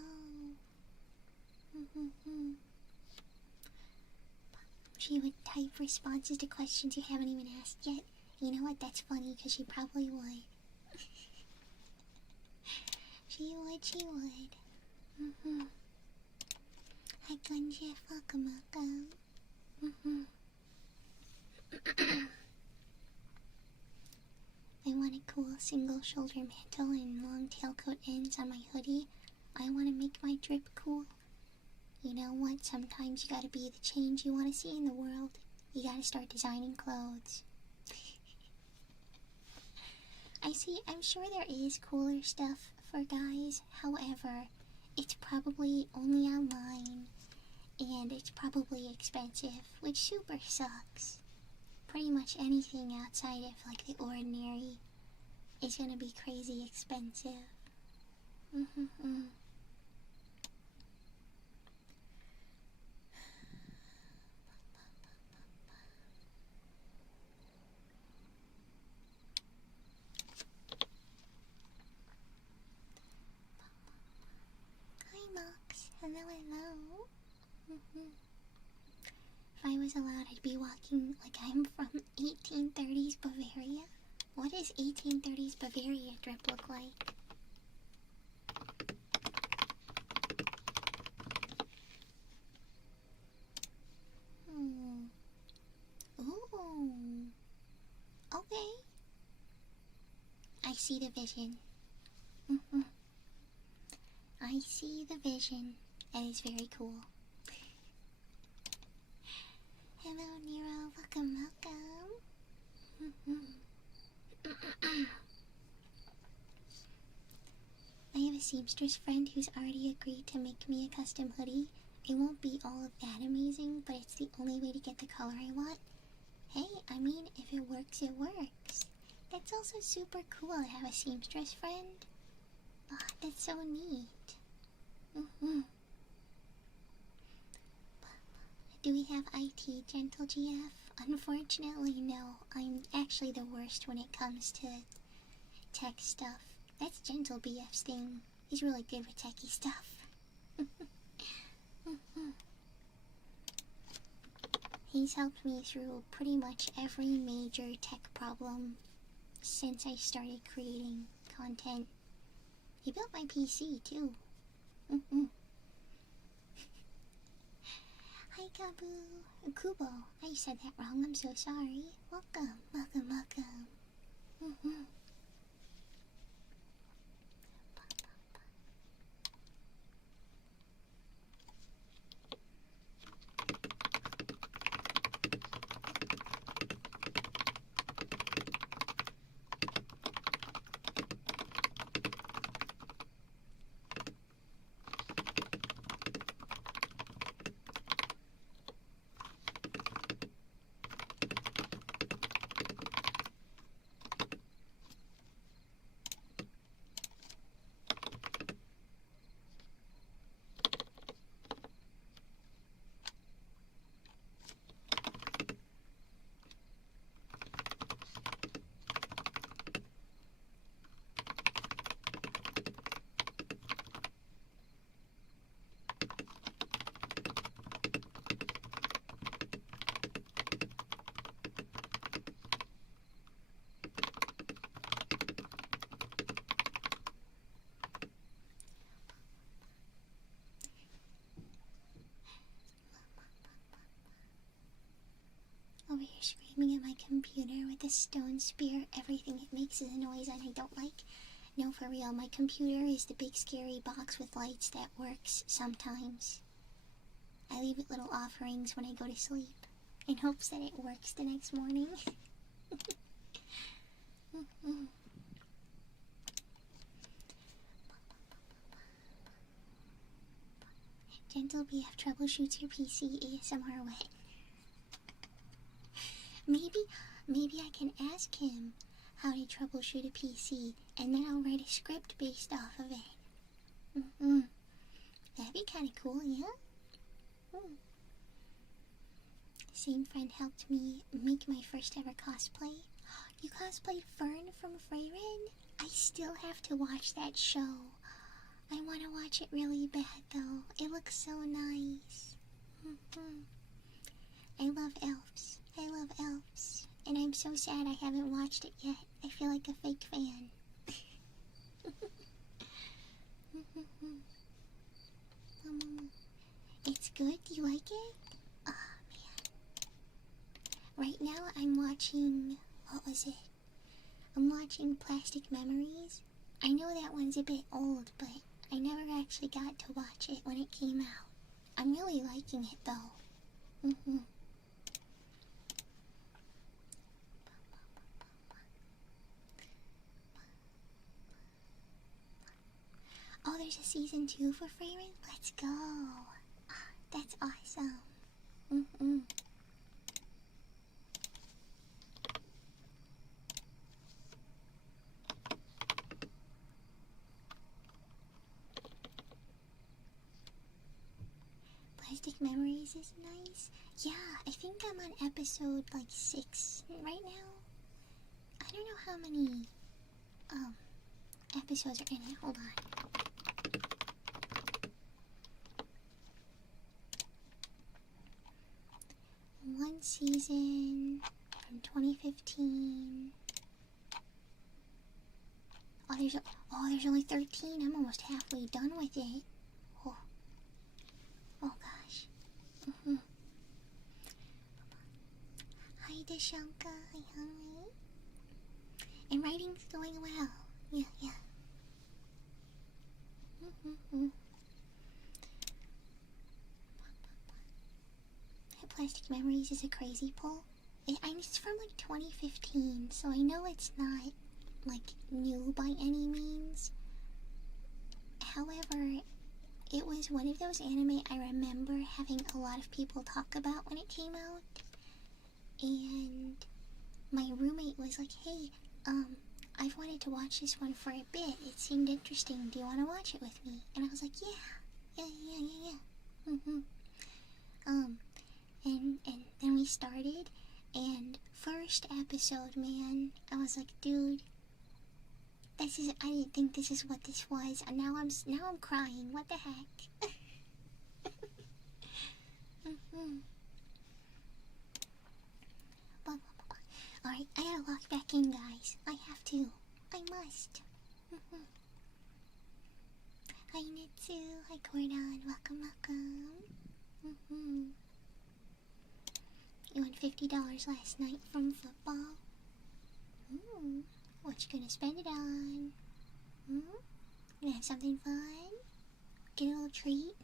She would type responses to questions you haven't even asked yet. You know what? That's funny because she probably would. She would. Hi, Gunja. Welcome. I want a cool single shoulder mantle and long tailcoat ends on my hoodie. I want to make my drip cool. You know what? Sometimes you gotta be the change you want to see in the world. You gotta start designing clothes. I'm sure there is cooler stuff for guys. However, it's probably only online, and it's probably expensive, which super sucks. Pretty much anything outside of like the ordinary is gonna be crazy expensive. Hi, Mox. Hello, hello. If I was allowed, I'd be walking like I'm from 1830s Bavaria. What does 1830s Bavaria drip look like? Ooh. Okay. I see the vision. I see the vision. That is very cool. Hello, Nero. Welcome, welcome. I have a seamstress friend who's already agreed to make me a custom hoodie. It won't be all of that amazing, but it's the only way to get the color I want. Hey, I mean, if it works, it works. That's also super cool to have a seamstress friend. Oh, that's so neat. Do we have IT, Gentle GF? Unfortunately, no. I'm actually the worst when it comes to tech stuff. That's Gentle BF's thing. He's really good with techie stuff. He's helped me through pretty much every major tech problem since I started creating content. He built my PC too. Hi, Kabu. Kubo. I said that wrong. I'm so sorry. Welcome, welcome, welcome. Over here screaming at my computer with a stone spear. Everything it makes is a noise and I don't like. No, for real, my computer is the big scary box with lights that works sometimes. I leave it little offerings when I go to sleep in hopes that it works the next morning. Gentle BF troubleshoots your PC ASMR way. Maybe I can ask him how to troubleshoot a PC, and then I'll write a script based off of it. That'd be kind of cool, yeah? Same friend helped me make my first ever cosplay. You cosplayed Fern from Freyrin? I still have to watch that show. I want to watch it really bad, though. It looks so nice. I love elves. I love elves. And I'm so sad I haven't watched it yet. I feel like a fake fan. It's good? Do you like it? Oh, man. Right now I'm watching... What was it? I'm watching Plastic Memories. I know that one's a bit old, but I never actually got to watch it when it came out. I'm really liking it, though. Oh, there's a season 2 for Fragrant? Let's go. That's awesome. Plastic Memories is nice. Yeah, I think I'm on episode like 6 right now. I don't know how many episodes are in it. Hold on. One season from 2015. There's only 13. I'm almost halfway done with it. Oh gosh. Hi, Dashanka. Hi. And writing's going well. Yeah. Plastic Memories is a crazy pull. It's from like 2015, so I know it's not like new by any means. However, it was one of those anime I remember having a lot of people talk about when it came out. And my roommate was like, hey, I've wanted to watch this one for a bit. It seemed interesting. Do you want to watch it with me? And I was like, yeah. And then we started, and first episode, man, I was like, dude, I didn't think this is what this was, and now I'm crying. What the heck? Alright, I gotta log back in, guys. I have to. I must. Hi, Nitsu. Hi, Cordon. Welcome. You won $50 last night from football. What you gonna spend it on? Gonna have something fun? Get a little treat?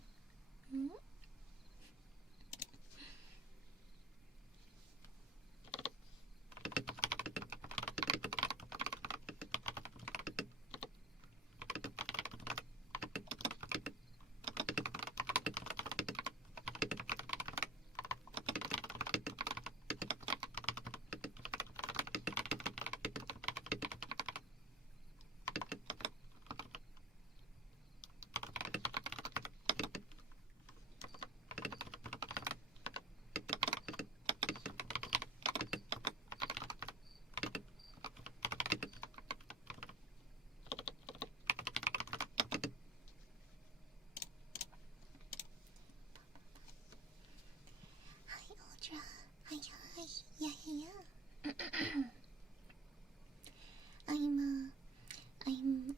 Hi. Yeah.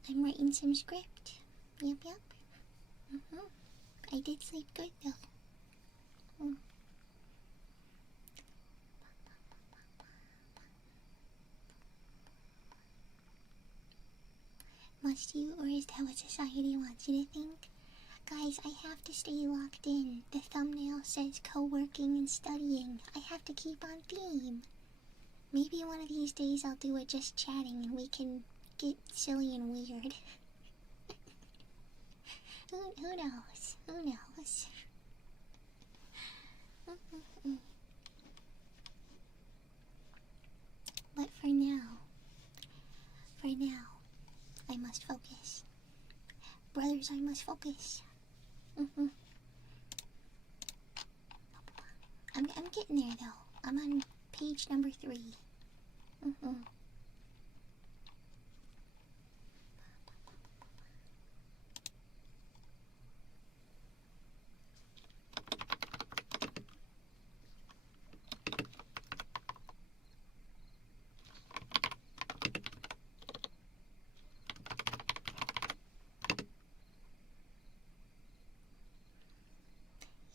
I'm writing some script. Yep. I did sleep good though. Must you, or is that what society wants you to think? Guys, I have to stay locked in. The thumbnail says co-working and studying. I have to keep on theme. Maybe one of these days I'll do it just chatting and we can get silly and weird. Who knows? But for now, I must focus. Brothers, I must focus. I'm getting there though. I'm on page number 3.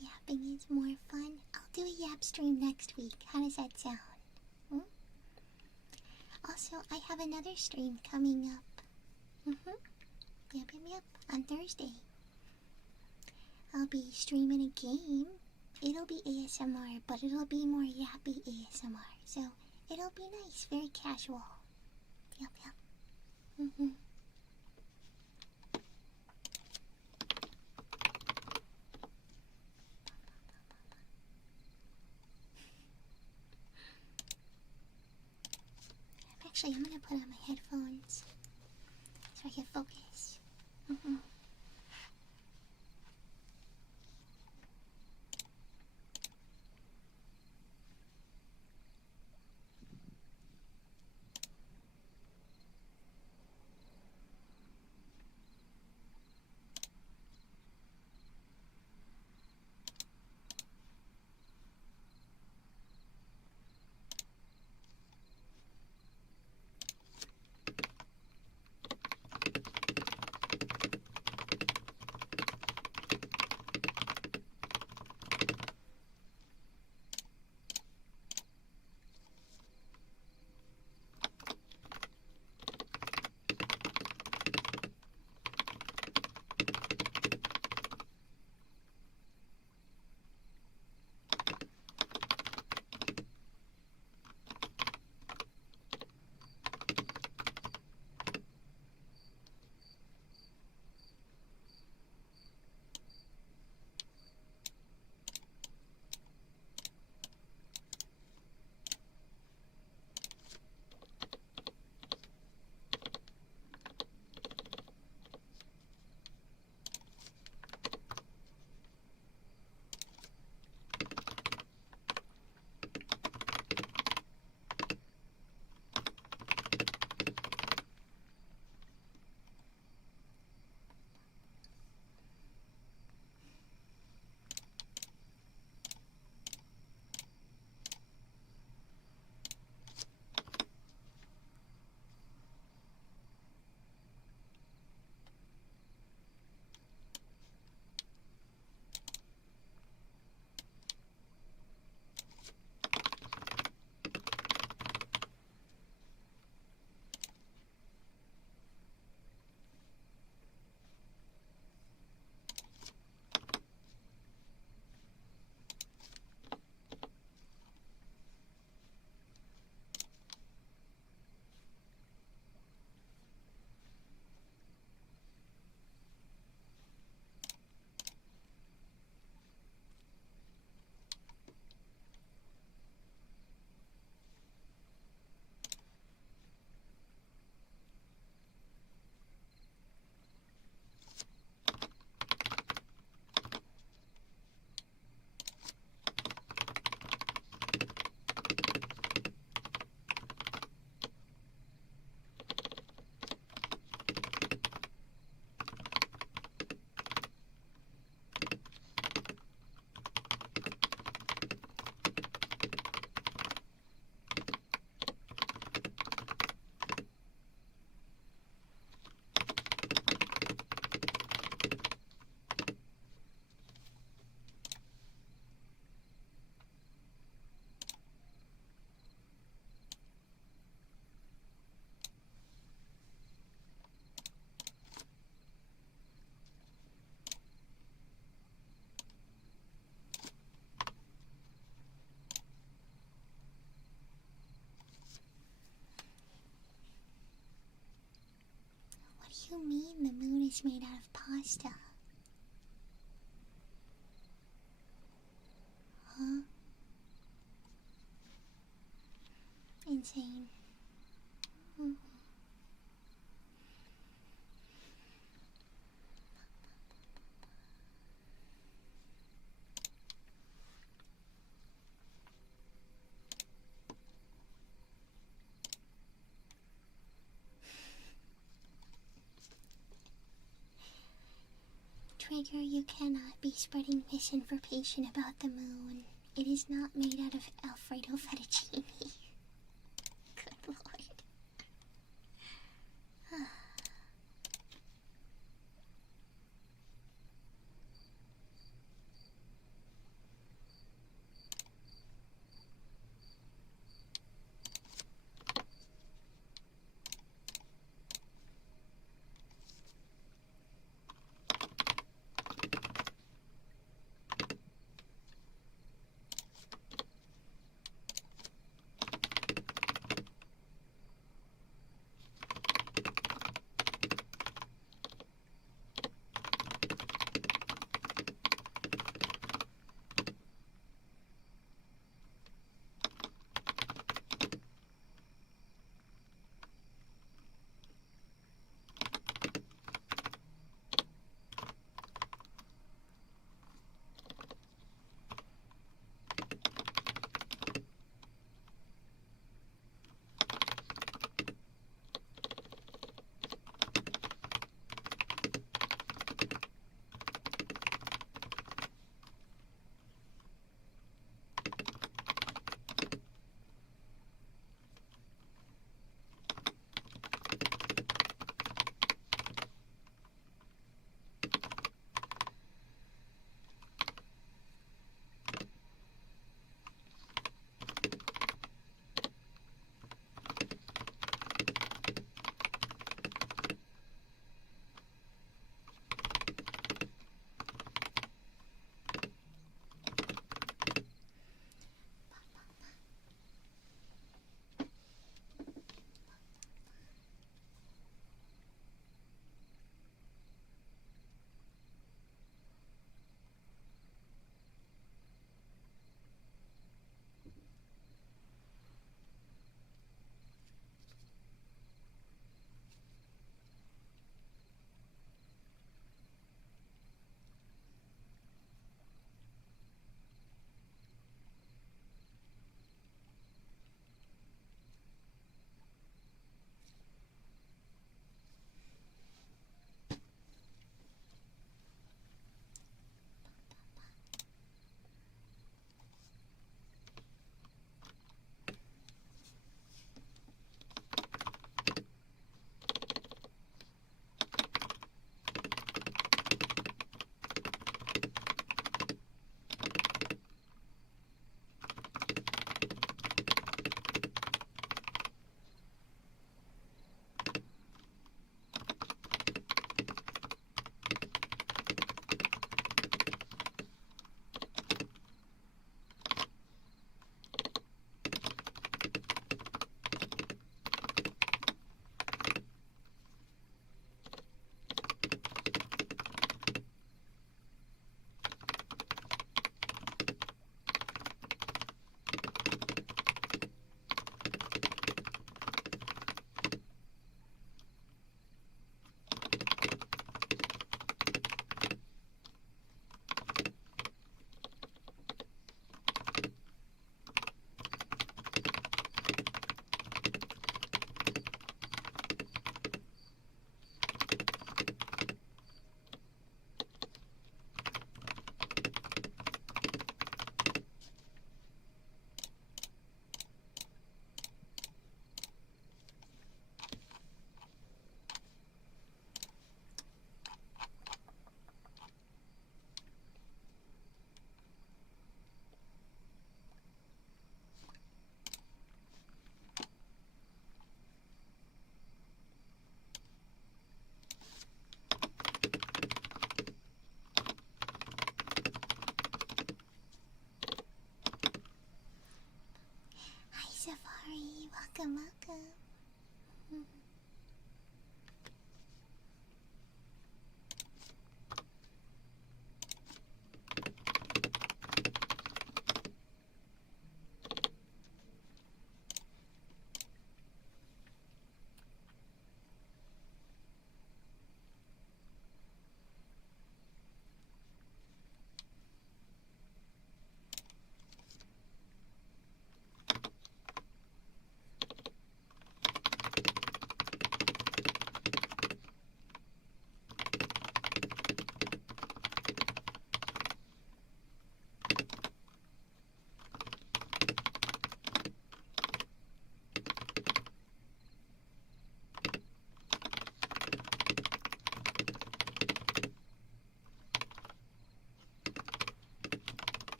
Yapping is more fun. I'll do a yap stream next week. How does that sound? Also, I have another stream coming up. Yep. On Thursday. I'll be streaming a game. It'll be ASMR, but it'll be more yappy ASMR. So, it'll be nice. Very casual. Yep. Actually, I'm gonna put on my headphones so I can focus. What do you mean the moon is made out of pasta? Huh? Insane. Trigger, you cannot be spreading misinformation about the moon. It is not made out of Alfredo fettuccine. Good lord.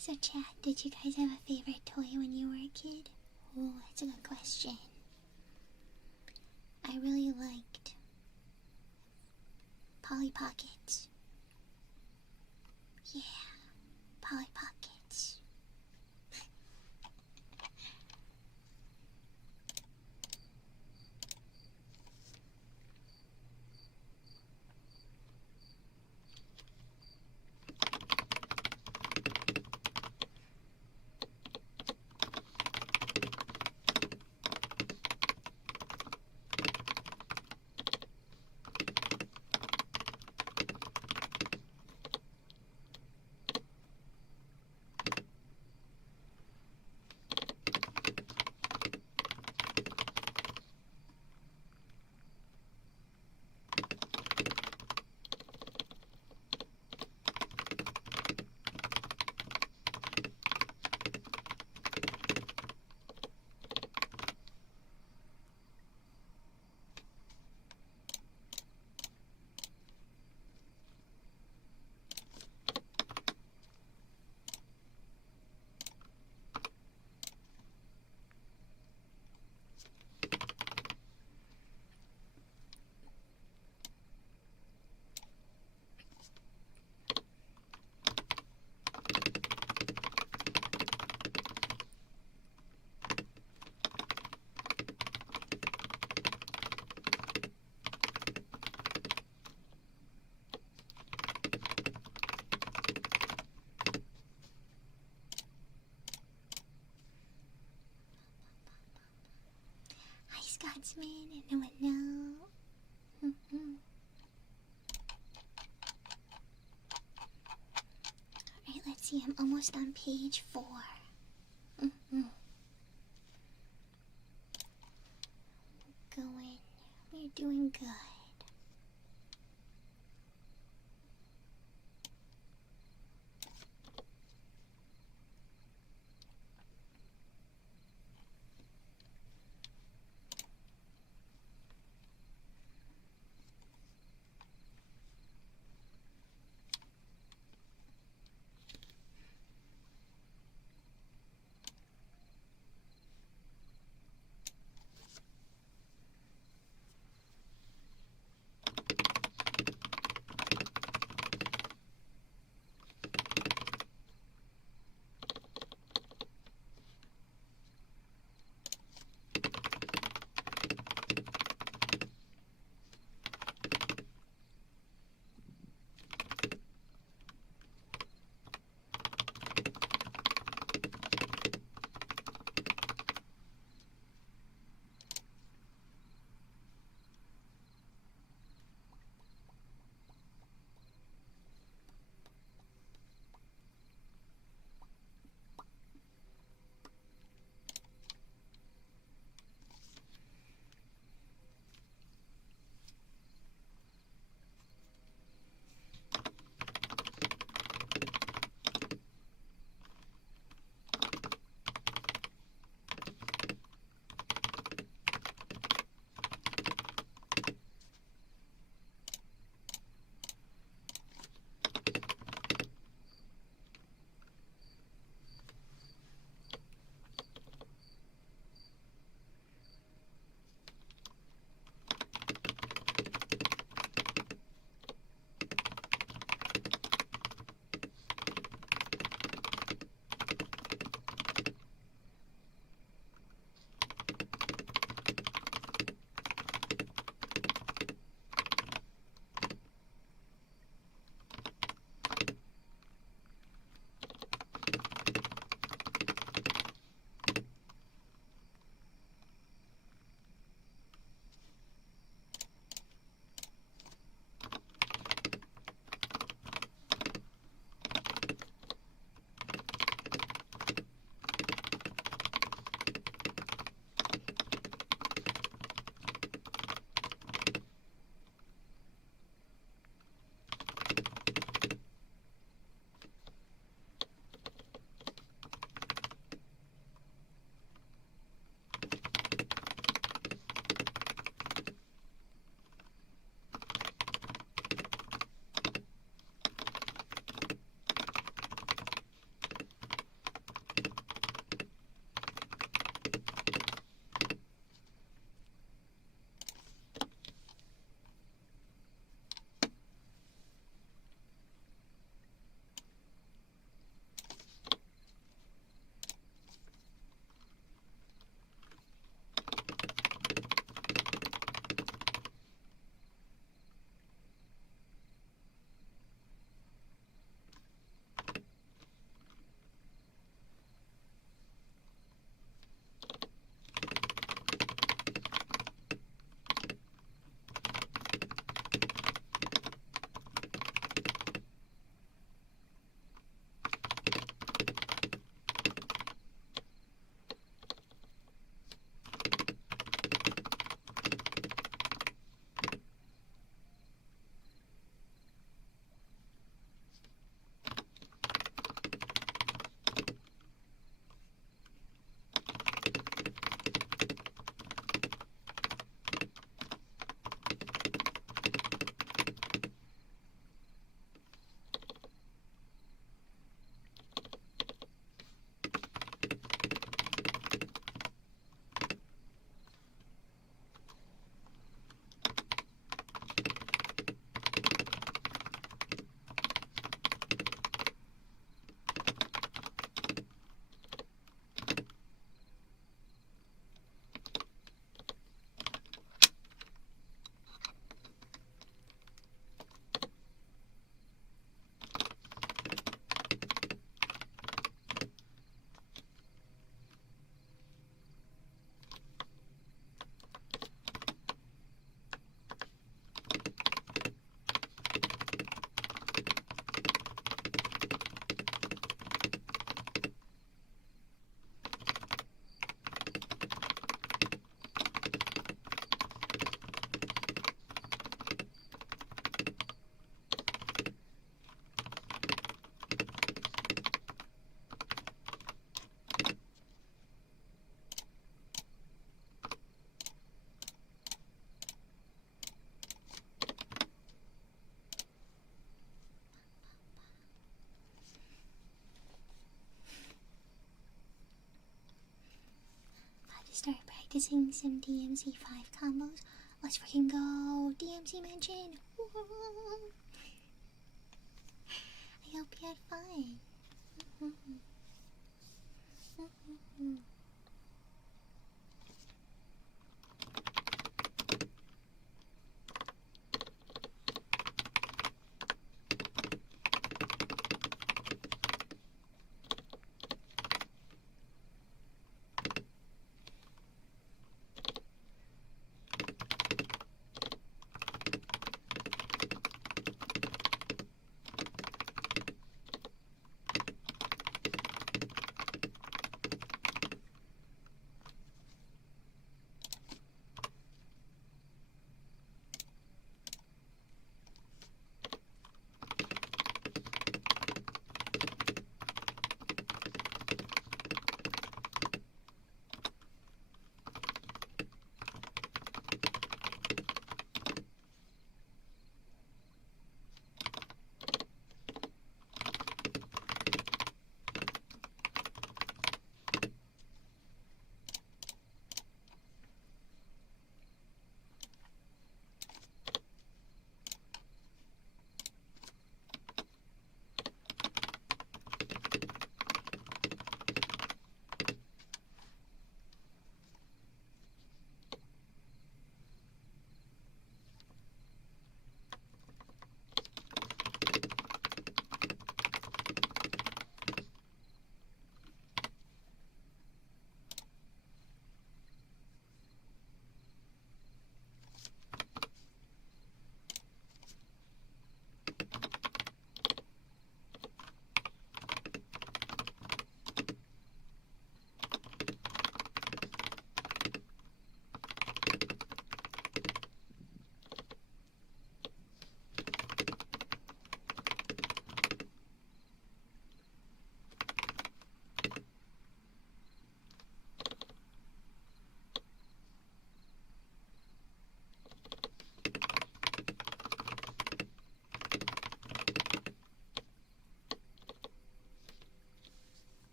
So, chat, did you guys have a favorite toy when you were a kid? Oh, that's a good question. I really liked Polly Pockets. Yeah, Polly Pockets. Hi, Scotsman in the window. Alright, let's see. I'm almost on page 4. Going. We're doing good. start practicing some DMC5 combos. Let's freaking go! DMC Mansion! I hope you had fun.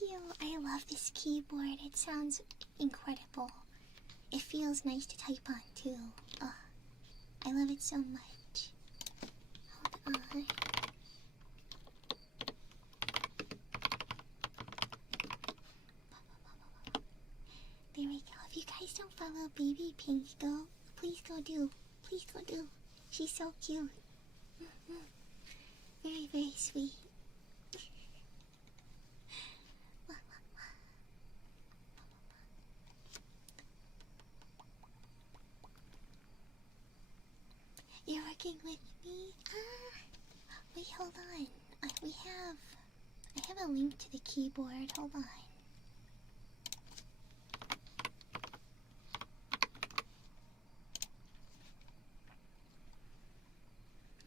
you. I love this keyboard. It sounds incredible. It feels nice to type on too. Oh, I love it so much. Hold on. There we go. If you guys don't follow Baby Pink, please go do. Please go do. She's so cute. Very, very sweet. You're working with me? Wait, hold on. I have a link to the keyboard. Hold on.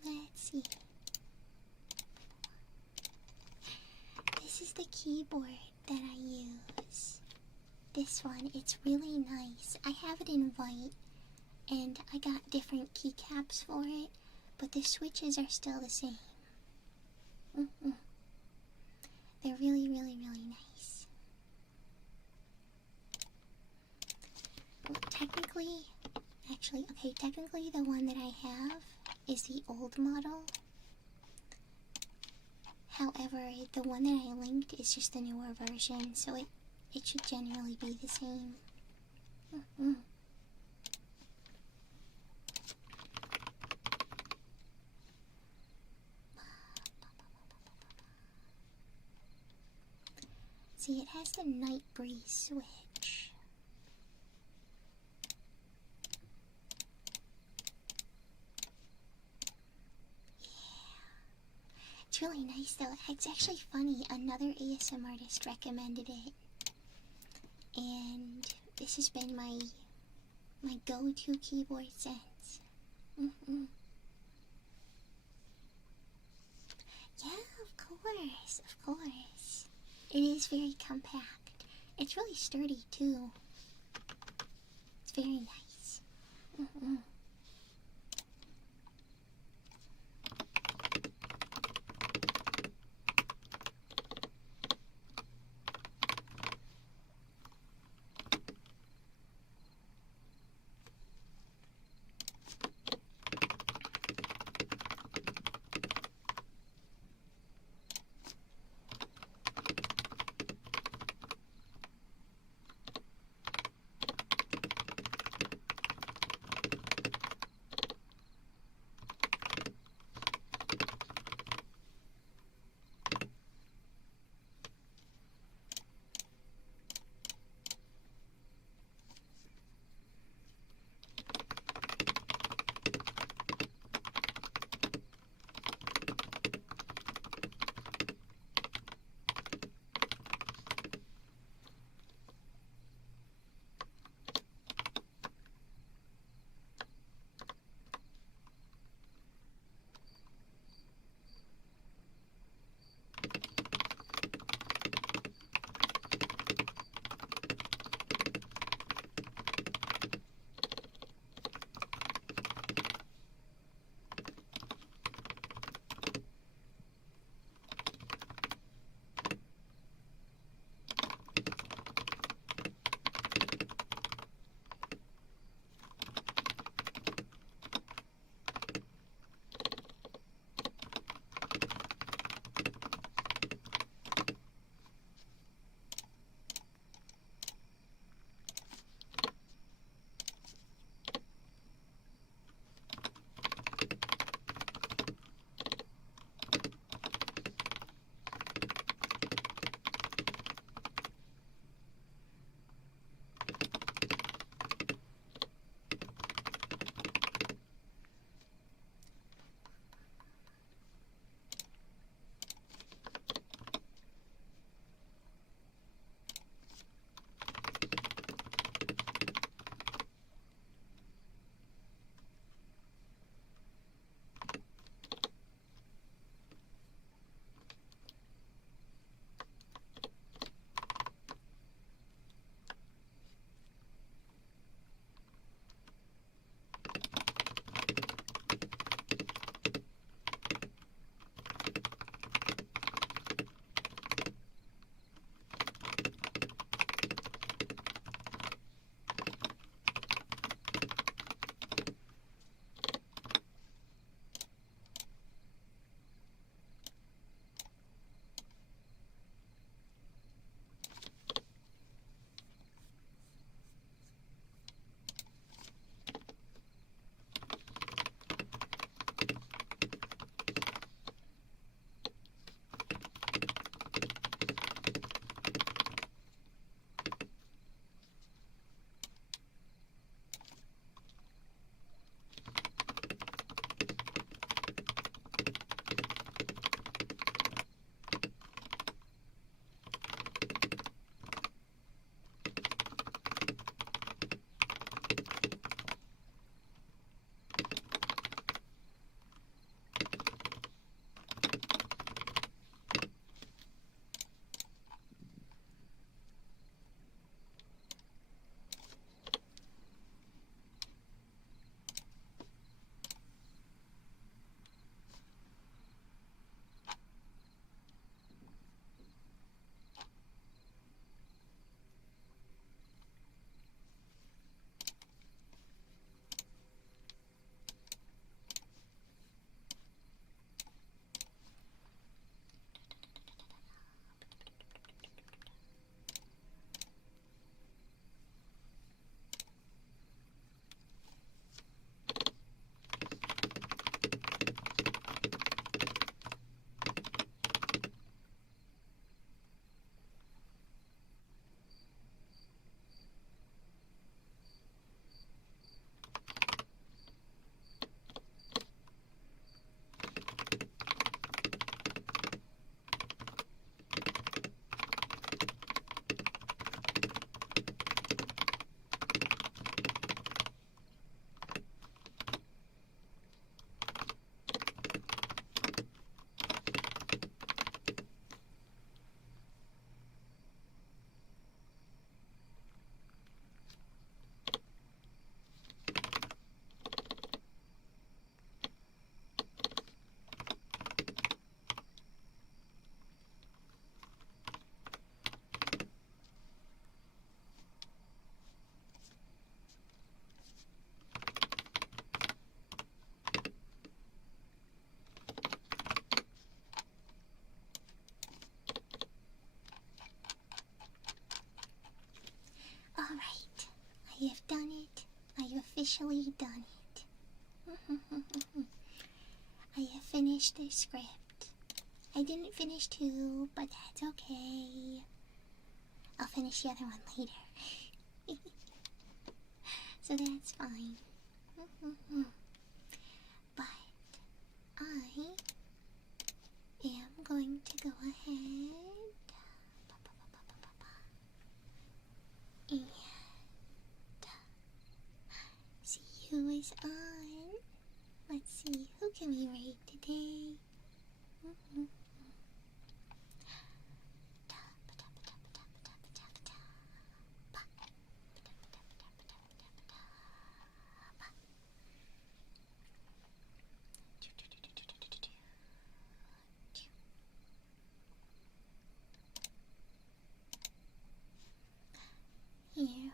Let's see. This is the keyboard that I use. This one, it's really nice. I have it in white, and I got different keycaps for it, but the switches are still the same. They're really, really, really nice. Technically the one that I have is the old model. However, the one that I linked is just the newer version, so it should generally be the same. See, it has the night breeze switch. It's really nice though. It's actually funny. Another ASM artist recommended it, and this has been my go-to keyboard since. Yeah, of course. It is very compact. It's really sturdy too. It's very nice. officially done it. I have finished the script. I didn't finish 2, but that's okay. I'll finish the other one later. So that's fine. But I am going to go ahead and see who is on. Let's see, who can we raid today? Here we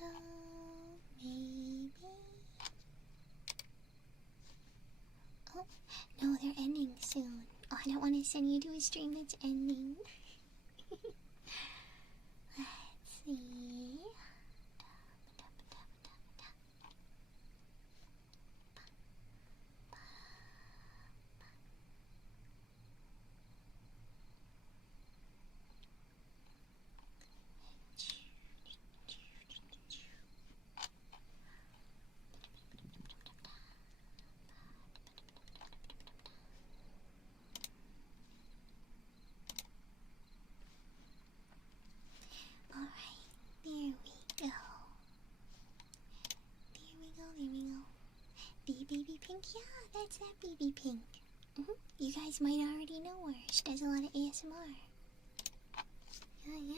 go, maybe. Oh, no, they're ending soon. Oh, I don't want to send you to a stream that's ending. Let's see. Alright, there we go. There we go, there we go. The baby pink, yeah, that's that baby pink. You guys might already know her. She does a lot of ASMR. Yeah.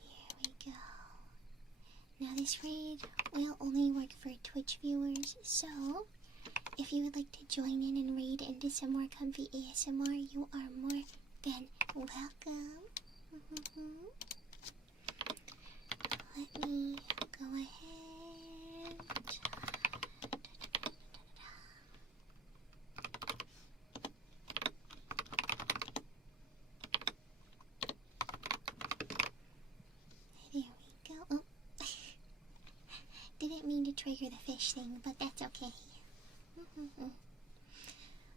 Here we go. Now this raid will only work for Twitch viewers, so if you would like to join in and raid into some more comfy ASMR, you are more than welcome. Let me go ahead. There we go. Oh. Didn't mean to trigger the fish thing, but that's okay.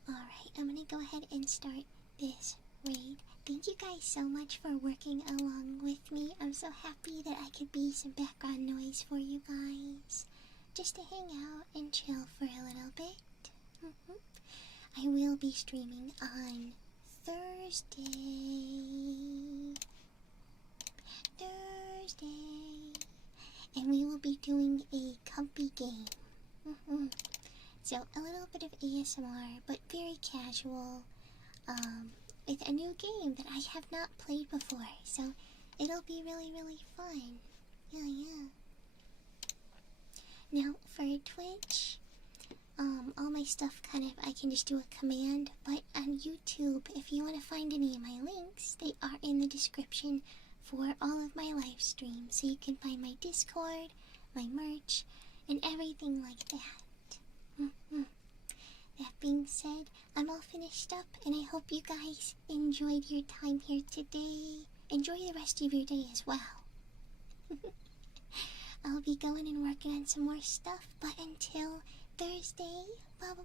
Alright, I'm gonna go ahead and start this raid. Thank you guys so much for working along with me. I'm so happy that I could be some background noise for you guys. Just to hang out and chill for a little bit. I will be streaming on Thursday. And we will be doing a comfy game. So a little bit of ASMR, but very casual, with a new game that I have not played before, so it'll be really, really fun. Yeah. Now, for Twitch, all my stuff I can just do a command, but on YouTube, if you want to find any of my links, they are in the description for all of my live streams, so you can find my Discord, my merch, and everything like that. That being said, I'm all finished up, and I hope you guys enjoyed your time here today. Enjoy the rest of your day as well. I'll be going and working on some more stuff, but until Thursday, bye.